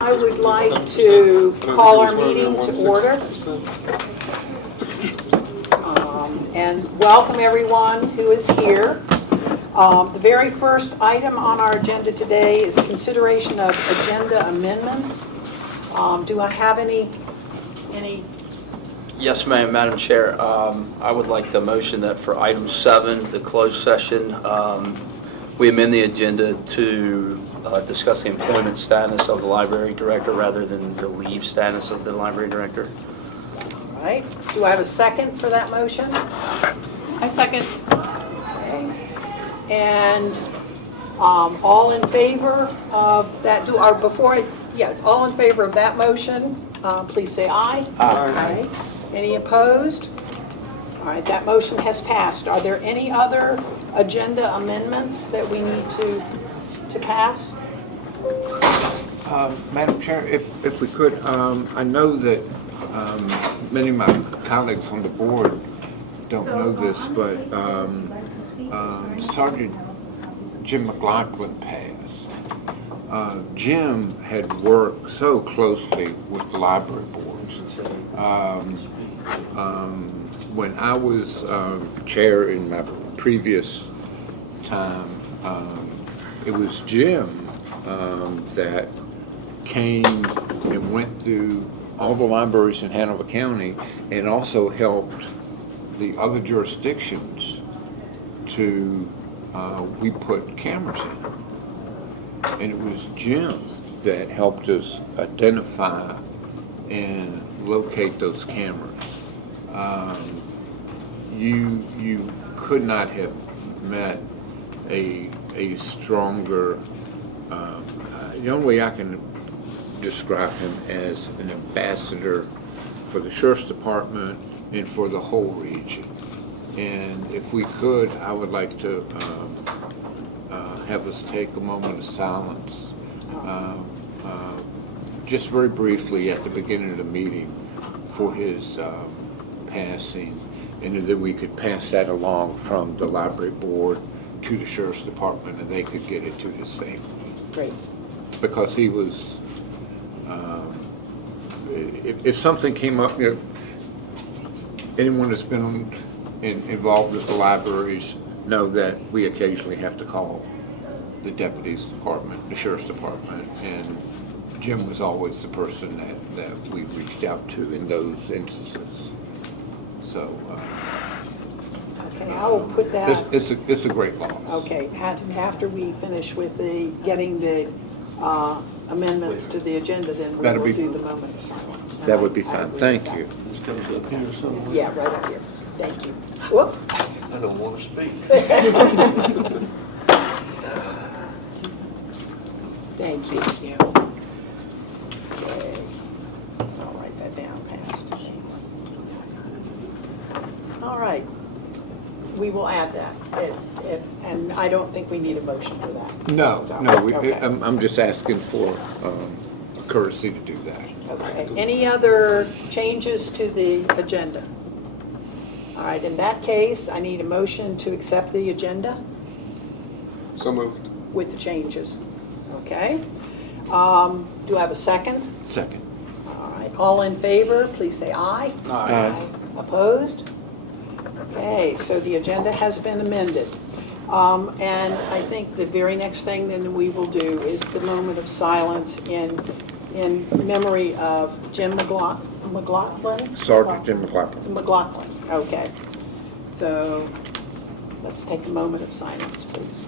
I would like to call our meeting to order and welcome everyone who is here. The very first item on our agenda today is consideration of agenda amendments. Do I have any? Yes, ma'am, Madam Chair. I would like to motion that for item 7, the closed session, we amend the agenda to discuss the employment status of the library director rather than the leave status of the library director. All right. Do I have a second for that motion? I second. Okay. And all in favor of that? All in favor of that motion, please say aye. Aye. Any opposed? All right, that motion has passed. Are there any other agenda amendments that we need to pass? Madam Chair, if we could, I know that many of my colleagues on the board don't know this, but Sergeant Jim McLaughlin passed. Jim had worked so closely with the library boards. When I was chair in my previous time, it was Jim that came and went through all the libraries in Hanover County and also helped the other jurisdictions to, we put cameras in. And it was Jim that helped us identify and locate those cameras. You could not have met a stronger, the only way I can describe him as an ambassador for the Sheriff's Department and for the whole region. And if we could, I would like to have us take a moment of silence, just very briefly at the beginning of the meeting for his passing, and then we could pass that along from the library board to the Sheriff's Department and they could get it to his family. Great. Because he was, if something came up, you know, anyone that's been involved with the libraries know that we occasionally have to call the deputies department, the Sheriff's Department, and Jim was always the person that we reached out to in those instances. So, Okay, I will put that. it's a great loss. Okay, after we finish with getting the amendments to the agenda, then we That'll will be- do the moment of silence. And That would be I fine. agree Thank with you. that. Yeah, right up here. Thank you. Whoop. I don't want to speak. Thank you. Okay. I'll write that down, passed. All right. We will add that. And I don't think we need a motion for that. No, So, no, okay. I'm just asking for courtesy to do that. Okay. Any other changes to the agenda? All right, in that case, I need a motion to accept the agenda So moved. with the changes. Okay? Do I have a second? Second. All right, all in favor, please say aye. Aye. Opposed? Okay, so the agenda has been amended. And I think the very next thing then we will do is the moment of silence in memory of Jim McLaughlin? Sergeant Jim McLaughlin. McLaughlin, okay. So let's take a moment of silence, please.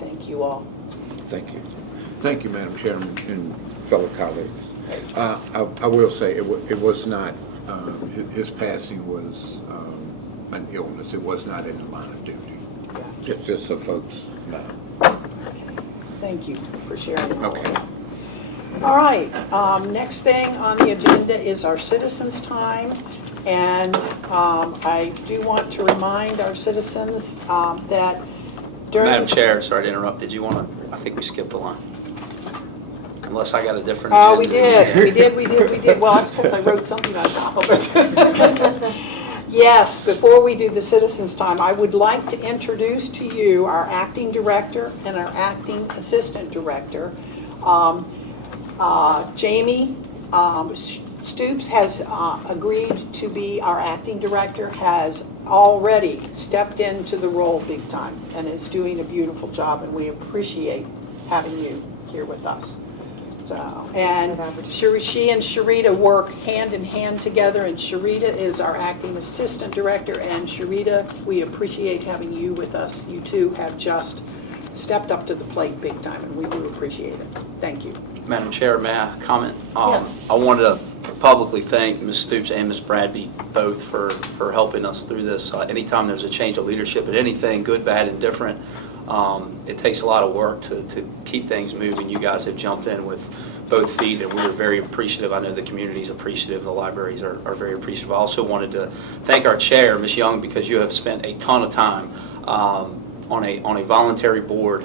Thank you all. Thank you. Thank you, Madam Chairman and fellow colleagues. I will say, it was not, his passing was an illness. It was not in the line of duty. Just so folks know. Okay. Thank you for sharing all of Okay. that. All right, next thing on the agenda is our citizens' time. And I do want to remind our citizens that during Madam the- Chair, sorry to interrupt, did you want to, I think we skipped a line. Unless I got a different Oh, agenda. we did. Well, that's because I wrote something on top of it. Yes, before we do the citizens' time, I would like to introduce to you our acting director and our acting assistant director. Jamie Stoops has agreed to be our acting director, has already stepped into the role big time, and is doing a beautiful job, and we appreciate having you here with us. So, and she and Sharita work hand in hand together, and Sharita is our acting assistant director, and Sharita, we appreciate having you with us. You two have just stepped up to the plate big time, and we do appreciate it. Thank you. Madam Chair, may I comment? Yes. I wanted to publicly thank Ms. Stoops and Ms. Bradby both for helping us through this. Anytime there's a change of leadership at anything, good, bad, and different, it takes a lot of work to keep things moving. You guys have jumped in with both feet, and we are very appreciative. I know the community's appreciative, the libraries are very appreciative. I also wanted to thank our chair, Ms. Young, because you have spent a ton of time on a voluntary board,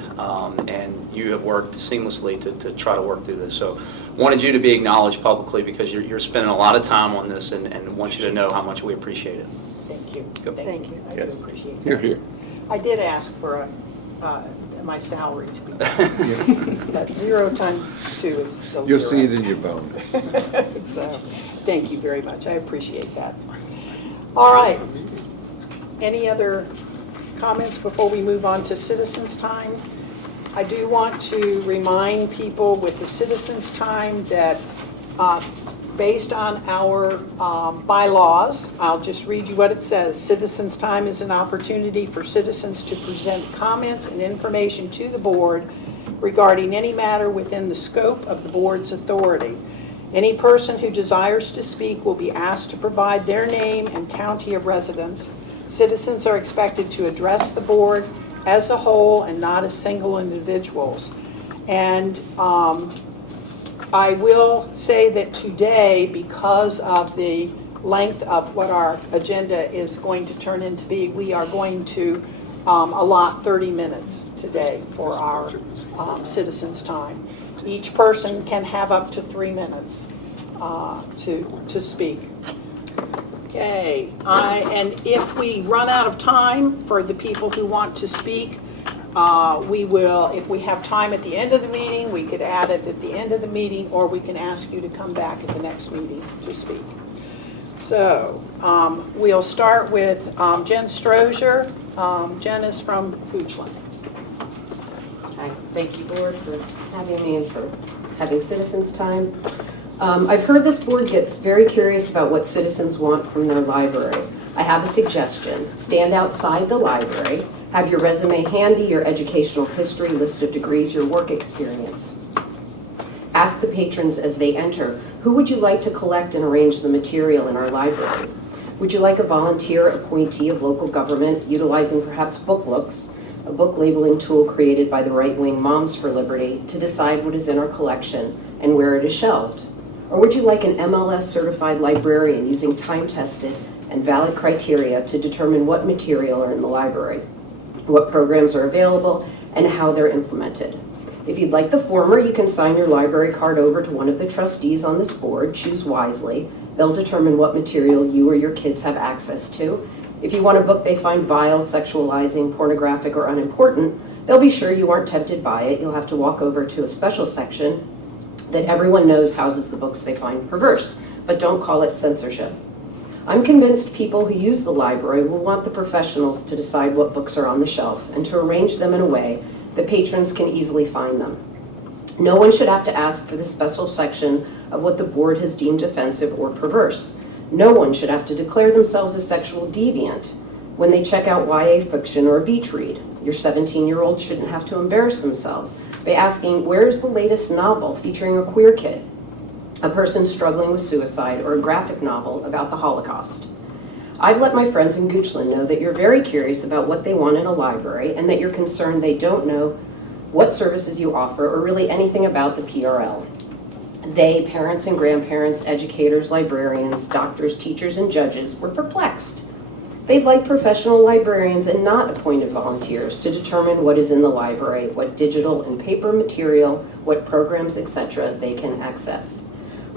and you have worked seamlessly to try to work through this. So wanted you to be acknowledged publicly because you're spending a lot of time on this, and want you to know how much we appreciate it. Thank you. Yep. Thank you. I do Yes. appreciate Here, that. here. I did ask for my salary to be but 0 times 2 is still 0. You'll see it in your bone. So, thank you very much. I appreciate that. All right. Any other comments before we move on to citizens' time? I do want to remind people with the citizens' time that based on our bylaws, I'll just read you what it says. Citizens' time is an opportunity for citizens to present comments and information to the board regarding any matter within the scope of the board's authority. Any person who desires to speak will be asked to provide their name and county of residence. Citizens are expected to address the board as a whole and not as single individuals. And I will say that today, because of the length of what our agenda is going to turn into be, we are going to allot 30 minutes today for our citizens' time. Each person can have up to 3 minutes to speak. Okay, and if we run out of time for the people who want to speak, we will, if we have time at the end of the meeting, we could add it at the end of the meeting, or we can ask you to come back at the next meeting to speak. So we'll start with Jen Strozier. Jen is from Goochland. Hi, thank you, board, for having me and for having citizens' time. I've heard this board gets very curious about what citizens want from their library. I have a suggestion. Stand outside the library, have your resume handy, your educational history, list of degrees, your work experience. Ask the patrons as they enter, who would you like to collect and arrange the material in our library? Would you like a volunteer appointee of local government utilizing perhaps BookLooks, a book labeling tool created by the right-wing Moms for Liberty, to decide what is in our collection and where it is shelved? Or would you like an MLS certified librarian using time-tested and valid criteria to determine what material are in the library, what programs are available, and how they're implemented? If you'd like the former, you can sign your library card over to one of the trustees on this board. Choose wisely. They'll determine what material you or your kids have access to. If you want a book they find vile, sexualizing, pornographic, or unimportant, they'll be sure you aren't tempted by it. You'll have to walk over to a special section that everyone knows houses the books they find perverse, but don't call it censorship. I'm convinced people who use the library will want the professionals to decide what books are on the shelf and to arrange them in a way that patrons can easily find them. No one should have to ask for the special section of what the board has deemed offensive or perverse. No one should have to declare themselves a sexual deviant when they check out YA fiction or a beach read. Your 17-year-old shouldn't have to embarrass themselves by asking, where's the latest novel featuring a queer kid, a person struggling with suicide, or a graphic novel about the Holocaust? I've let my friends in Goochland know that you're very curious about what they want in a library and that you're concerned they don't know what services you offer or really anything about the PRL. They, parents and grandparents, educators, librarians, doctors, teachers, and judges, were perplexed. They'd like professional librarians and not appointed volunteers to determine what is in the library, what digital and paper material, what programs, etc. they can access.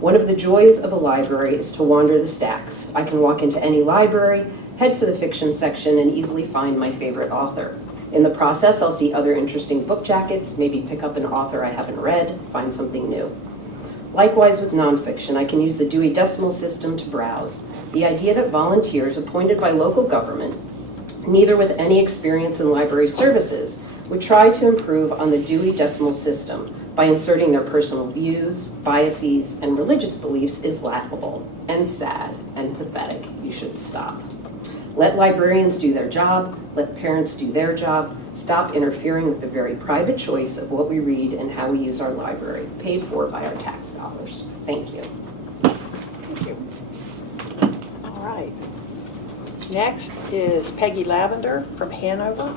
One of the joys of a library is to wander the stacks. I can walk into any library, head for the fiction section, and easily find my favorite author. In the process, I'll see other interesting book jackets, maybe pick up an author I haven't read, find something new. Likewise with nonfiction, I can use the Dewey Decimal System to browse. The idea that volunteers appointed by local government, neither with any experience in library services, would try to improve on the Dewey Decimal System by inserting their personal views, biases, and religious beliefs is laughable and sad and pathetic. You should stop. Let librarians do their job, let parents do their job, stop interfering with the very private choice of what we read and how we use our library, paid for by our tax dollars. Thank you. Thank you. All right. Next is Peggy Lavender from Hanover.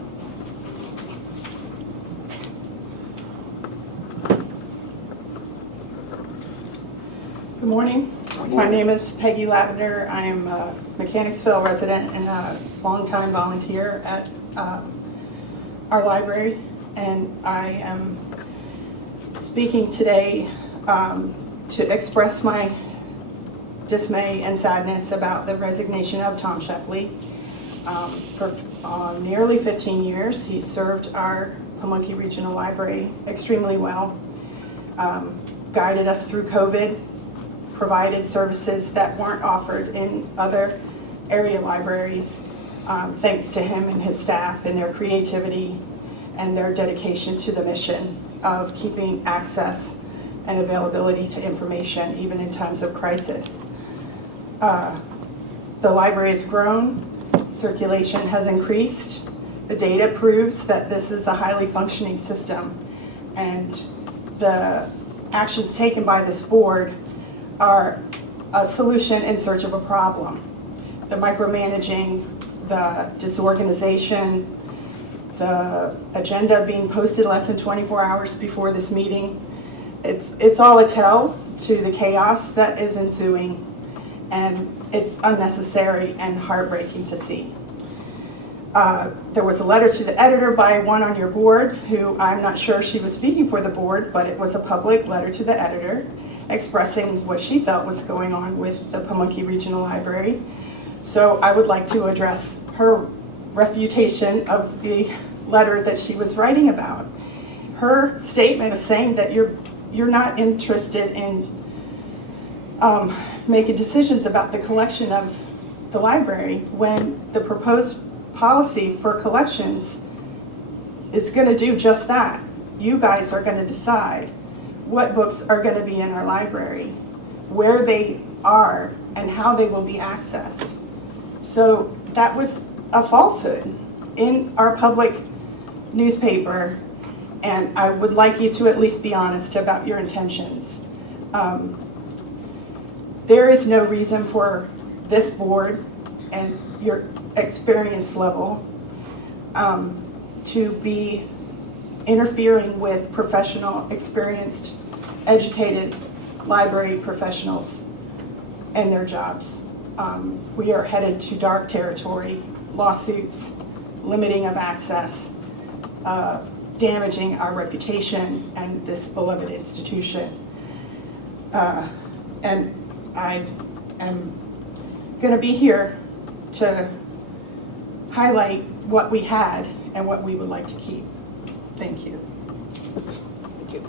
Good morning. My name is Peggy Lavender. I am a Mechanicsville resident and a longtime volunteer at our library. And I am speaking today to express my dismay and sadness about the resignation of Tom Shepley. For nearly 15 years, he served our Pamunkey Regional Library extremely well, guided us through COVID, provided services that weren't offered in other area libraries, thanks to him and his staff and their creativity and their dedication to the mission of keeping access and availability to information even in times of crisis. The library has grown, circulation has increased. The data proves that this is a highly functioning system, and the actions taken by this board are a solution in search of a problem. The micromanaging, the disorganization, the agenda being posted less than 24 hours before this meeting, it's all a tell to the chaos that is ensuing, and it's unnecessary and heartbreaking to see. There was a letter to the editor by one on your board, who I'm not sure she was speaking for the board, but it was a public letter to the editor expressing what she felt was going on with the Pamunkey Regional Library. So I would like to address her refutation of the letter that she was writing about. Her statement is saying that you're not interested in making decisions about the collection of the library when the proposed policy for collections is going to do just that. You guys are going to decide what books are going to be in our library, where they are, and how they will be accessed. So that was a falsehood in our public newspaper, and I would like you to at least be honest about your intentions. There is no reason for this board and your experience level to be interfering with professional, experienced, educated library professionals and their jobs. We are headed to dark territory, lawsuits, limiting of access, damaging our reputation and this beloved institution. And I am going to be here to highlight what we had and what we would like to keep. Thank you. Thank you.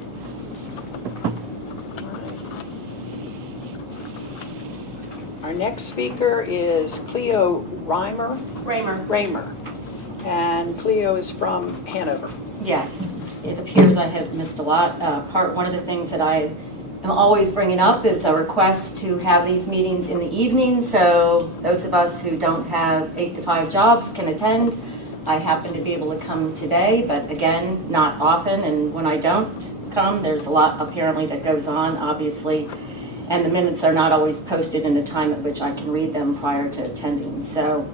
Our next speaker is Cleo Raymer. And Cleo is from Hanover. Yes, it appears I have missed a lot. One of the things that I am always bringing up is a request to have these meetings in the evening, so those of us who don't have 8 to 5 jobs can attend. I happen to be able to come today, but again, not often, and when I don't come, there's a lot apparently that goes on, obviously, and the minutes are not always posted in a time at which I can read them prior to attending. So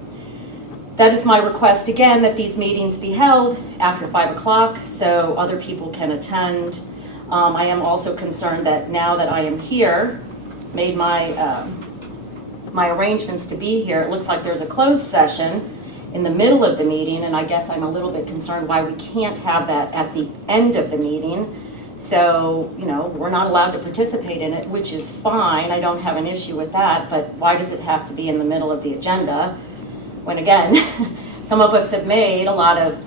that is my request again, that these meetings be held after 5 o'clock so other people can attend. I am also concerned that now that I am here, made my arrangements to be here, it looks like there's a closed session in the middle of the meeting, and I guess I'm a little bit concerned why we can't have that at the end of the meeting. So, we're not allowed to participate in it, which is fine. I don't have an issue with that, but why does it have to be in the middle of the agenda? When again, some of us have made a lot of,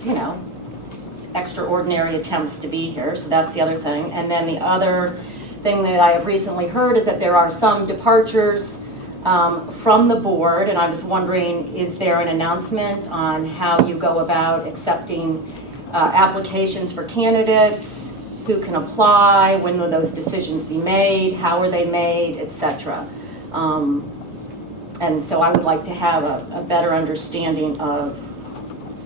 extraordinary attempts to be here, so that's the other thing. And then the other thing that I have recently heard is that there are some departures from the board, and I was wondering, is there an announcement on how you go about accepting applications for candidates? Who can apply? When will those decisions be made? How are they made, etc.? And so I would like to have a better understanding of,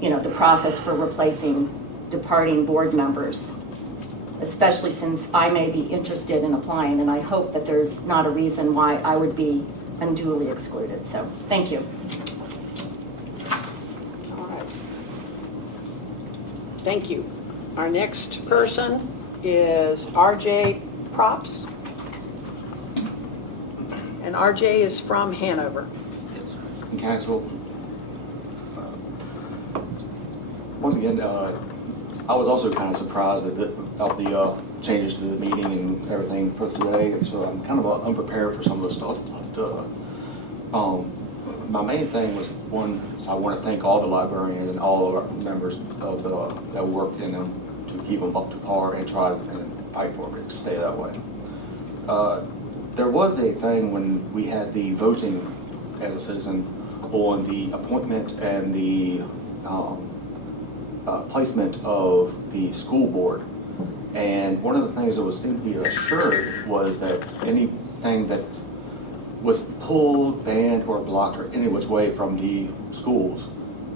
the process for replacing departing board members, especially since I may be interested in applying, and I hope that there's not a reason why I would be unduly excluded. So, thank you. All right. Thank you. Our next person is RJ Props. And RJ is from Hanover. In Canonsville. Once again, I was also kind of surprised about the changes to the meeting and everything for today, and so I'm kind of unprepared for some of the stuff. But my main thing was, one, I want to thank all the librarians and all of our members of that work in them to keep them up to par and try and fight for it to stay that way. There was a thing when we had the voting as a citizen on the appointment and the placement of the school board. And one of the things that was seemed to be assured was that anything that was pulled, banned, or blocked, or any which way from the schools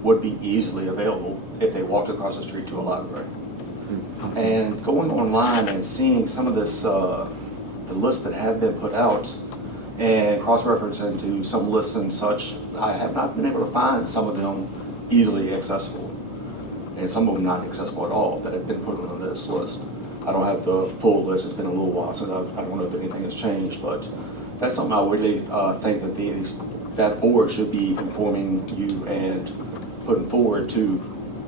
would be easily available if they walked across the street to a library. And going online and seeing some of this, the lists that have been put out, and cross-referencing to some lists and such, I have not been able to find some of them easily accessible. And some of them not accessible at all that have been put on this list. I don't have the full list. It's been a little while since I don't know if anything has changed, but that's something I really think that that board should be informing you and putting forward to,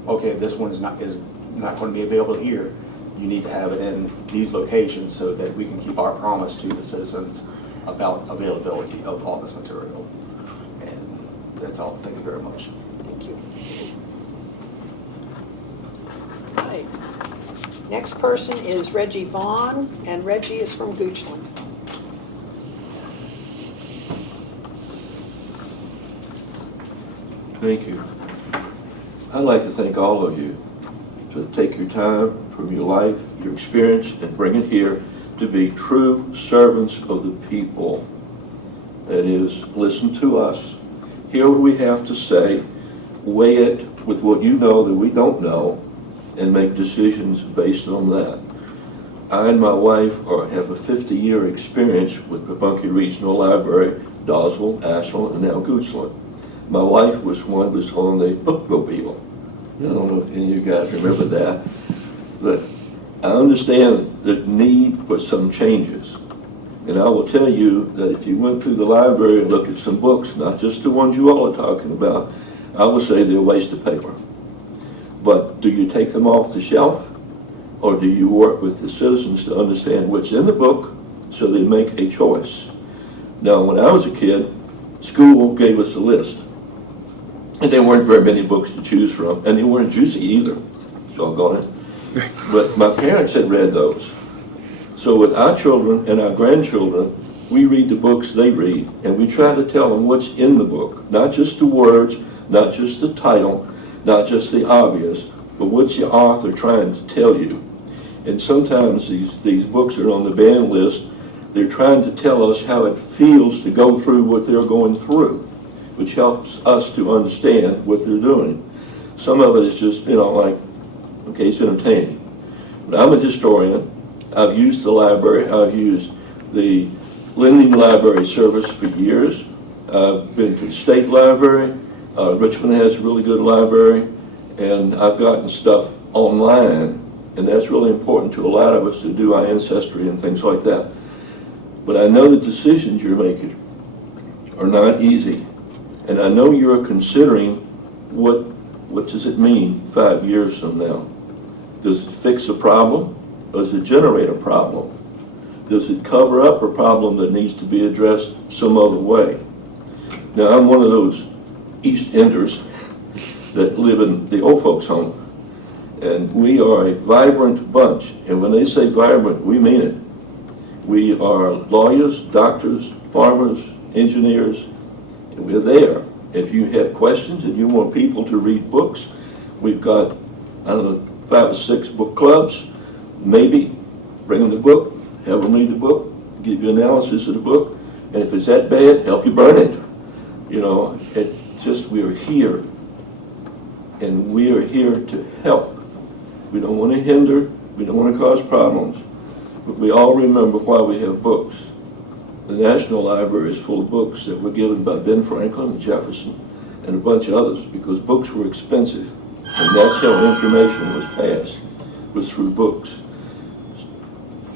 okay, this one is not going to be available here. You need to have it in these locations so that we can keep our promise to the citizens about availability of all this material. And that's all. Thank you very much. Thank you. Right. Next person is Reggie Vaughn, and Reggie is from Goochland. Thank you. I'd like to thank all of you to take your time from your life, your experience, and bring it here to be true servants of the people. That is, listen to us, hear what we have to say, weigh it with what you know that we don't know, and make decisions based on that. I and my wife have a 50-year experience with the Pamunkey Regional Library, Dawesville, Ashland, and now Goochland. My wife was on the bookmobile. I don't know if any of you guys remember that, but I understand the need for some changes. And I will tell you that if you went through the library and looked at some books, not just the ones you all are talking about, I would say they're a waste of paper. But do you take them off the shelf, or do you work with the citizens to understand what's in the book so they make a choice? Now, when I was a kid, school gave us a list. And there weren't very many books to choose from, and they weren't juicy either, doggone it. But my parents had read those. So with our children and our grandchildren, we read the books they read, and we try to tell them what's in the book. Not just the words, not just the title, not just the obvious, but what's the author trying to tell you. And sometimes these books are on the banned list. They're trying to tell us how it feels to go through what they're going through, which helps us to understand what they're doing. Some of it is just, like, okay, it's entertaining. But I'm a historian. I've used the library. I've used the lending library service for years. I've been to the state library. Richmond has a really good library. And I've gotten stuff online And that's really important to a lot of us to do our ancestry and things like that. But I know the decisions you're making are not easy. And I know you're considering what does it mean 5 years from now? Does it fix a problem? Or does it generate a problem? Does it cover up a problem that needs to be addressed some other way? Now, I'm one of those East Enders that live in the old folks' home. And we are a vibrant bunch. And when they say vibrant, we mean it. We are lawyers, doctors, farmers, engineers, and we're there. If you have questions and you want people to read books, we've got, I don't know, 5 or 6 book clubs. Maybe bring them the book, have them read the book, give you analysis of the book, and if it's that bad, help you burn it. You know, it just, we are here, and we are here to help. We don't want to hinder, we don't want to cause problems, but we all remember why we have books. The National Library is full of books that were given by Ben Franklin and Jefferson and a bunch of others because books were expensive, and that's how information was passed, was through books.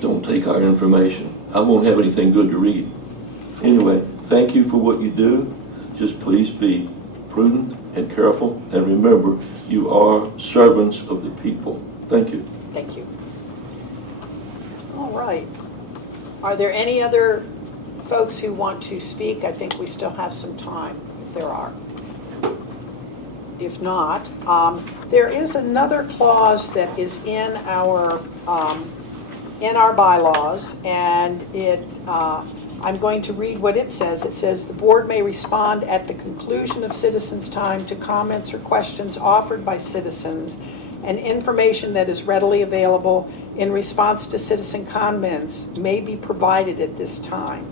Don't take our information. I won't have anything good to read. Anyway, thank you for what you do. Just please be prudent and careful, and remember, you are servants of the people. Thank you. Thank you. All right. Are there any other folks who want to speak? I think we still have some time, if there are. If not, there is another clause that is in our bylaws, and I'm going to read what it says. It says, "The board may respond at the conclusion of citizens' time to comments or questions offered by citizens and information that is readily available in response to citizen comments may be provided at this time."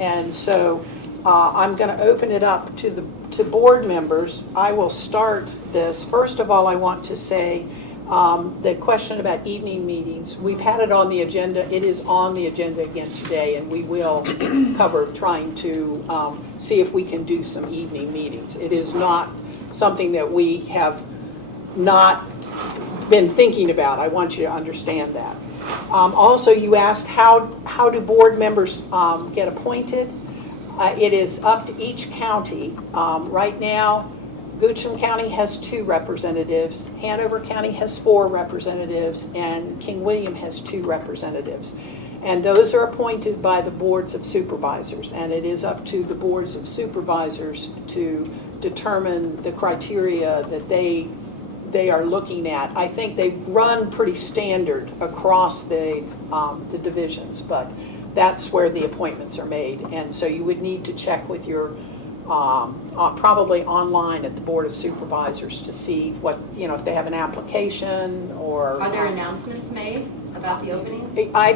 And so I'm going to open it up to board members. I will start this. First of all, I want to say the question about evening meetings, we've had it on the agenda. It is on the agenda again today, and we will cover trying to see if we can do some evening meetings. It is not something that we have not been thinking about. I want you to understand that. Also, you asked how do board members get appointed? It is up to each county. Right now, Goochland County has 2 representatives, Hanover County has 4 representatives, and King William has 2 representatives. And those are appointed by the boards of supervisors, and it is up to the boards of supervisors to determine the criteria that they are looking at. I think they run pretty standard across the divisions, but that's where the appointments are made. And so you would need to check with your probably online at the Board of Supervisors to see what, if they have an application or. Are there announcements made about the openings? I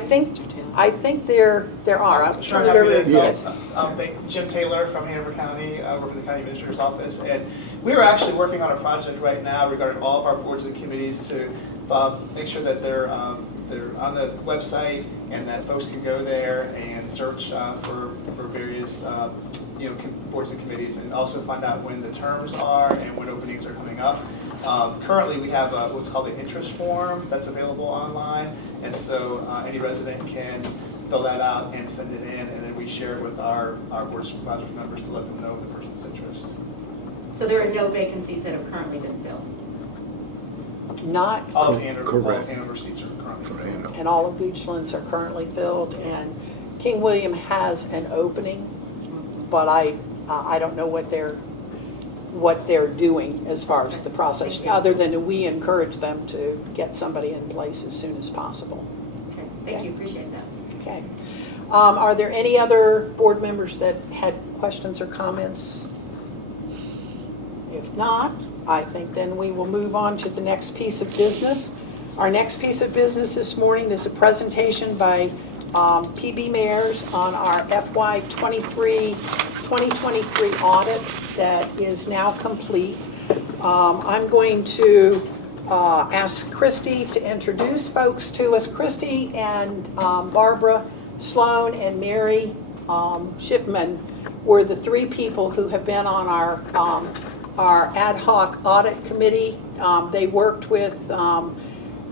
think there are. I'm Sure, turning it happy over to Jim Taylor from Hanover County, work in the County Administrator's Office, and we are actually working on a project right now regarding all of our boards and committees to make sure that they're on the website and that folks can go there and search for various boards and committees, and also find out when the terms are and when openings are coming up. Currently, we have what's called an interest form that's available online, and so any resident can fill that out and send it in, and then we share it with our board of supervisors members to let them know the person's interest. So there are no vacancies that have currently been filled? Not. All of Hanover seats are currently filled. And all of Goochland's are currently filled, and King William has an opening, but I don't know what they're doing as far as the process, other than we encourage them to get somebody in place as soon as possible. Okay, thank you, appreciate that. Okay. Are there any other board members that had questions or comments? If not, I think then we will move on to the next piece of business. Our next piece of business this morning is a presentation by PB Mayers on our FY 2023 audit that is now complete. I'm going to ask Christy to introduce folks to us. Christy and Barbara Sloan and Mary Shipman were the 3 people who have been on our ad hoc audit committee. They worked with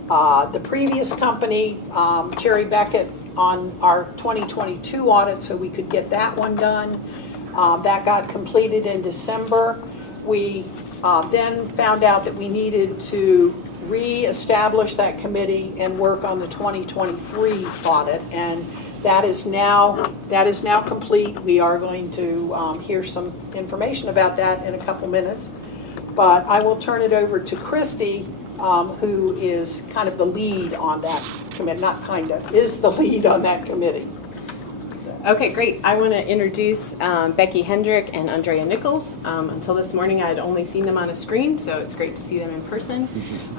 the previous company, Cherry Beckett, on our 2022 audit so we could get that one done. That got completed in December. We then found out that we needed to reestablish that committee and work on the 2023 audit, and that is now complete. We are going to hear some information about that in a couple minutes, but I will turn it over to Christy, who is kind of the lead on that committee, not kind of, is the lead on that committee. Okay, great. I want to introduce Becky Hendrick and Andrea Nichols. Until this morning, I had only seen them on a screen, so it's great to see them in person.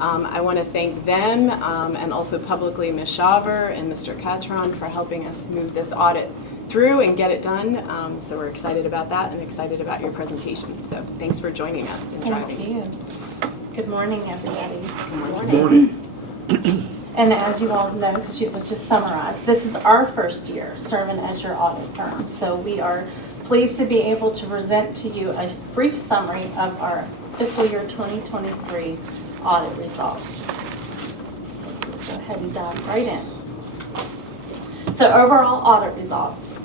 I want to thank them and also publicly Ms. Shaver and Mr. Catron for helping us move this audit through and get it done. So we're excited about that and excited about your presentation. So thanks for joining us and driving. Thank you. Good morning, everybody. Good morning. And as you all know, because it was just summarized, this is our first year serving as your audit firm. So we are pleased to be able to present to you a brief summary of our fiscal year 2023 audit results. So we'll go ahead and dive right in. So overall audit results.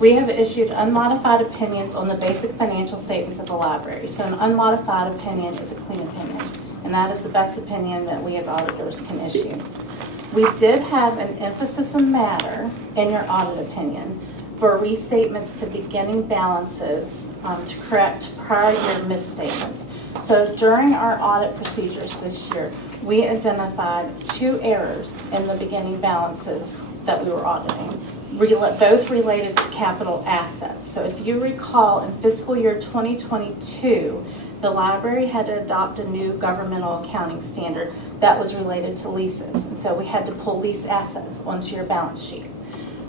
We have issued unmodified opinions on the basic financial statements of the library. So an unmodified opinion is a clean opinion, and that is the best opinion that we as auditors can issue. We did have an emphasis on matter in your audit opinion for restatements to beginning balances to correct prior year misstatements. So during our audit procedures this year, we identified 2 errors in the beginning balances that we were auditing, both related to capital assets. So if you recall, in fiscal year 2022, the library had to adopt a new governmental accounting standard that was related to leases. And so we had to pull lease assets onto your balance sheet.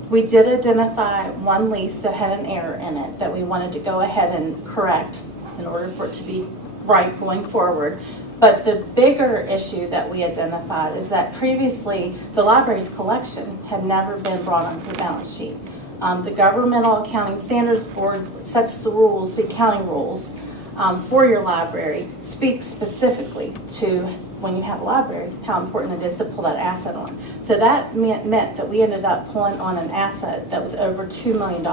We did identify one lease that had an error in it that we wanted to go ahead and correct in order for it to be right going forward. But the bigger issue that we identified is that previously the library's collection had never been brought onto the balance sheet. The Governmental Accounting Standards Board sets the rules, the accounting rules for your library, speaks specifically to when you have a library, how important it is to pull that asset on. So that meant that we ended up pulling on an asset that was over $2 million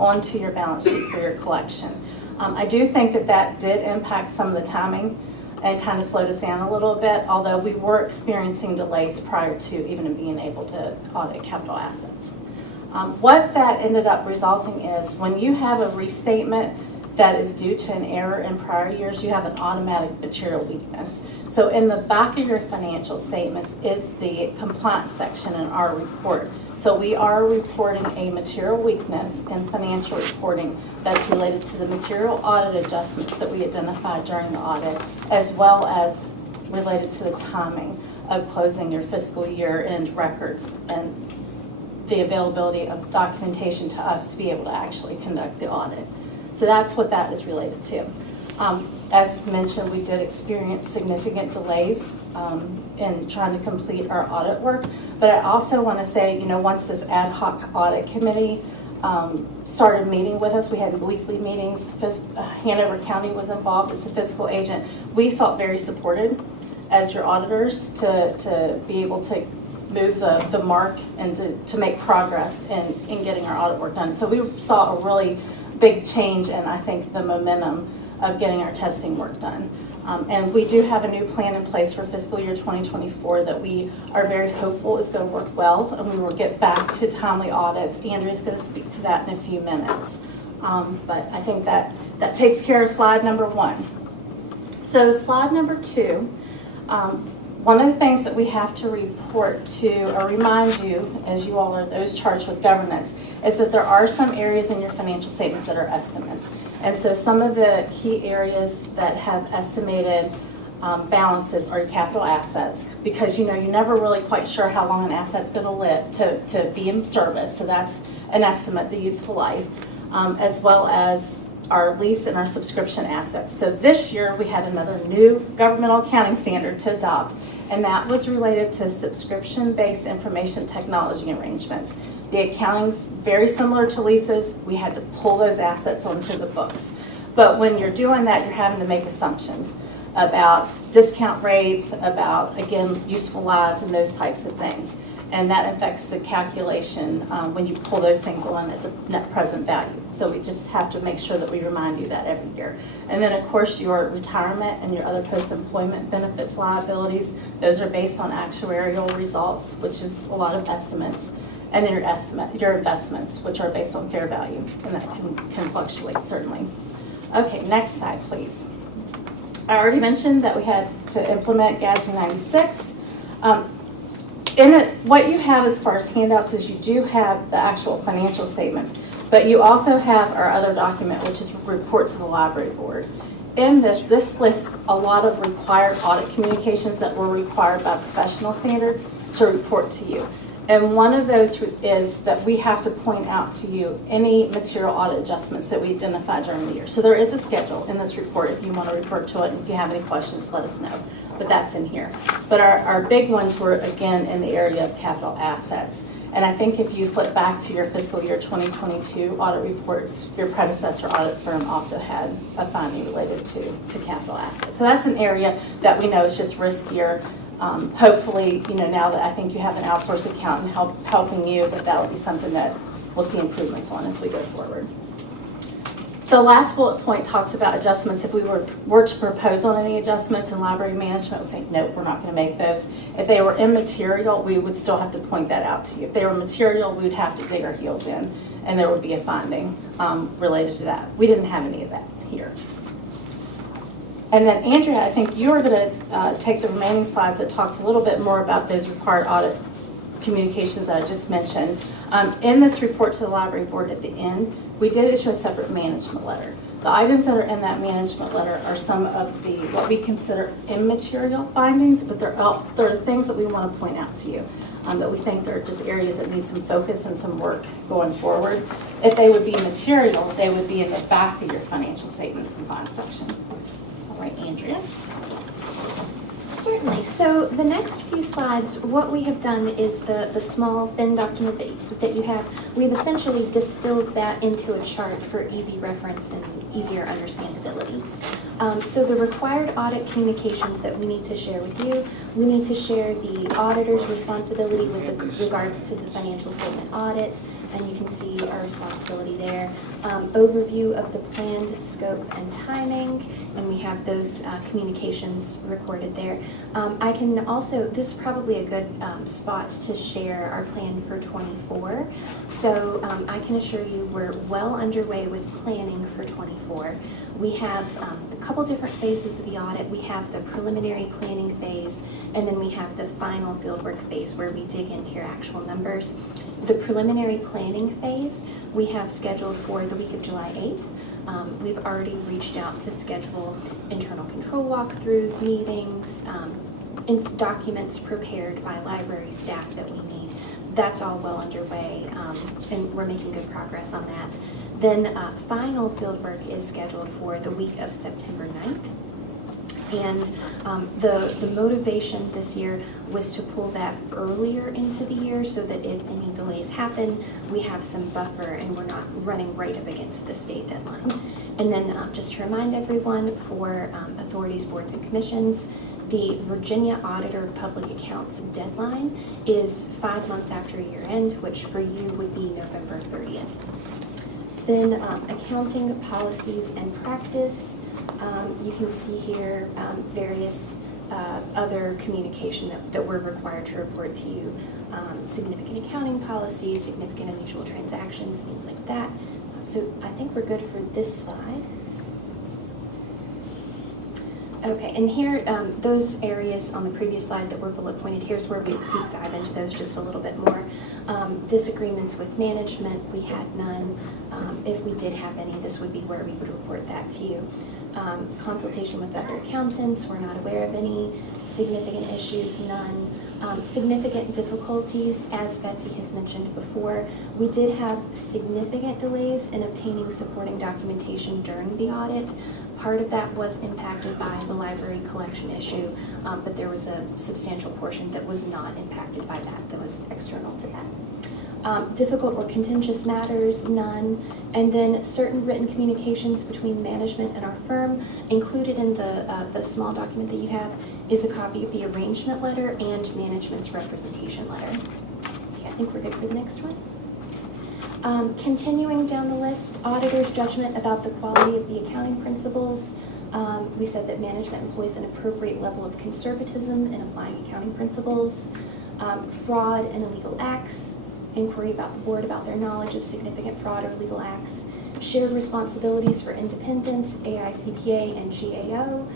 onto your balance sheet for your collection. I do think that that did impact some of the timing and kind of slowed us down a little bit, although we were experiencing delays prior to even being able to audit capital assets. What that ended up resulting is when you have a restatement that is due to an error in prior years, you have an automatic material weakness. So in the back of your financial statements is the compliance section in our report. So we are reporting a material weakness in financial reporting that's related to the material audit adjustments that we identified during the audit, as well as related to the timing of closing your fiscal year end records and the availability of documentation to us to be able to actually conduct the audit. So that's what that is related to. As mentioned, we did experience significant delays in trying to complete our audit work. But I also want to say, once this ad hoc audit committee started meeting with us, we had weekly meetings. Hanover County was involved as a fiscal agent. We felt very supported as your auditors to be able to move the mark and to make progress in getting our audit work done. So we saw a really big change in, I think, the momentum of getting our testing work done. And we do have a new plan in place for fiscal year 2024 that we are very hopeful is going to work well, and we will get back to timely audits. Andrea's going to speak to that in a few minutes. But I think that takes care of slide number 1. So slide number 2, one of the things that we have to report to or remind you, as you all are those charged with governance, is that there are some areas in your financial statements that are estimates. And so some of the key areas that have estimated balances are your capital assets, because you're never really quite sure how long an asset's going to live to be in service. So that's an estimate, the useful life, as well as our lease and our subscription assets. So this year we had another new governmental accounting standard to adopt, and that was related to subscription-based information technology arrangements. The accounting's very similar to leases. We had to pull those assets onto the books. But when you're doing that, you're having to make assumptions. about discount rates, about, again, useful lives and those types of things. And that affects the calculation when you pull those things on at the net present value. So we just have to make sure that we remind you that every year. And then, of course, your retirement and your other post-employment benefits liabilities, those are based on actuarial results, which is a lot of estimates. And then your investments, which are based on fair value, and that can fluctuate certainly. Okay, next slide, please. I already mentioned that we had to implement GASB 96. In it, what you have as far as handouts is you do have the actual financial statements, but you also have our other document, which is report to the library board. In this lists a lot of required audit communications that were required by professional standards to report to you. And one of those is that we have to point out to you any material audit adjustments that we identify during the year. So there is a schedule in this report if you want to refer to it, and if you have any questions, let us know. But that's in here. But our big ones were, again, in the area of capital assets. And I think if you flip back to your fiscal year 2022 audit report, your predecessor audit firm also had a finding related to capital assets. So that's an area that we know is just riskier. Hopefully, now that I think you have an outsourced accountant helping you, that'll be something that we'll see improvements on as we go forward. The last bullet point talks about adjustments. If we were to propose on any adjustments, and library management would say, nope, we're not going to make those. If they were immaterial, we would still have to point that out to you. If they were material, we would have to dig our heels in, and there would be a finding related to that. We didn't have any of that here. And then, Andrea, I think you're going to take the remaining slides that talks a little bit more about those required audit communications that I just mentioned. In this report to the library board at the end, we did issue a separate management letter. The items that are in that management letter are some of the what we consider immaterial findings, but they're things that we want to point out to you that we think are just areas that need some focus and some work going forward. If they would be material, they would be in the back of your financial statement combined section. All right, Andrea. Certainly. So the next few slides, what we have done is the small, thin document that you have, we've essentially distilled that into a chart for easy reference and easier understandability. So the required audit communications that we need to share with you, we need to share the auditor's responsibility with regards to the financial statement audit, and you can see our responsibility there. Overview of the planned scope and timing, and we have those communications recorded there. I can also, this is probably a good spot to share our plan for 24. So I can assure you we're well underway with planning for 24. We have a couple different phases of the audit. We have the preliminary planning phase, and then we have the final fieldwork phase where we dig into your actual numbers. The preliminary planning phase we have scheduled for the week of July 8th. We've already reached out to schedule internal control walkthroughs, meetings, documents prepared by library staff that we need. That's all well underway, and we're making good progress on that. Then final fieldwork is scheduled for the week of September 9th. And the motivation this year was to pull that earlier into the year so that if any delays happen, we have some buffer and we're not running right up against the state deadline. And then just to remind everyone, for authorities, boards, and commissions, the Virginia Auditor of Public Accounts deadline is 5 months after year end, which for you would be November 30th. Then accounting policies and practice. You can see here various other communication that we're required to report to you. Significant accounting policies, significant unusual transactions, things like that. So I think we're good for this slide. Okay, and here, those areas on the previous slide that were bullet pointed, here's where we deep dive into those just a little bit more. Disagreements with management, we had none. If we did have any, this would be where we would report that to you. Consultation with other accountants, we're not aware of any. Significant issues, none. Significant difficulties, as Betsy has mentioned before, we did have significant delays in obtaining supporting documentation during the audit. Part of that was impacted by the library collection issue, but there was a substantial portion that was not impacted by that was external to that. Difficult or contentious matters, none. And then certain written communications between management and our firm. Included in the small document that you have is a copy of the arrangement letter and management's representation letter. Okay, I think we're good for the next one. Continuing down the list, auditor's judgment about the quality of the accounting principles. We said that management employs an appropriate level of conservatism in applying accounting principles. Fraud and illegal acts. Inquiry about the board about their knowledge of significant fraud or legal acts. Shared responsibilities for independence, AICPA and GAO.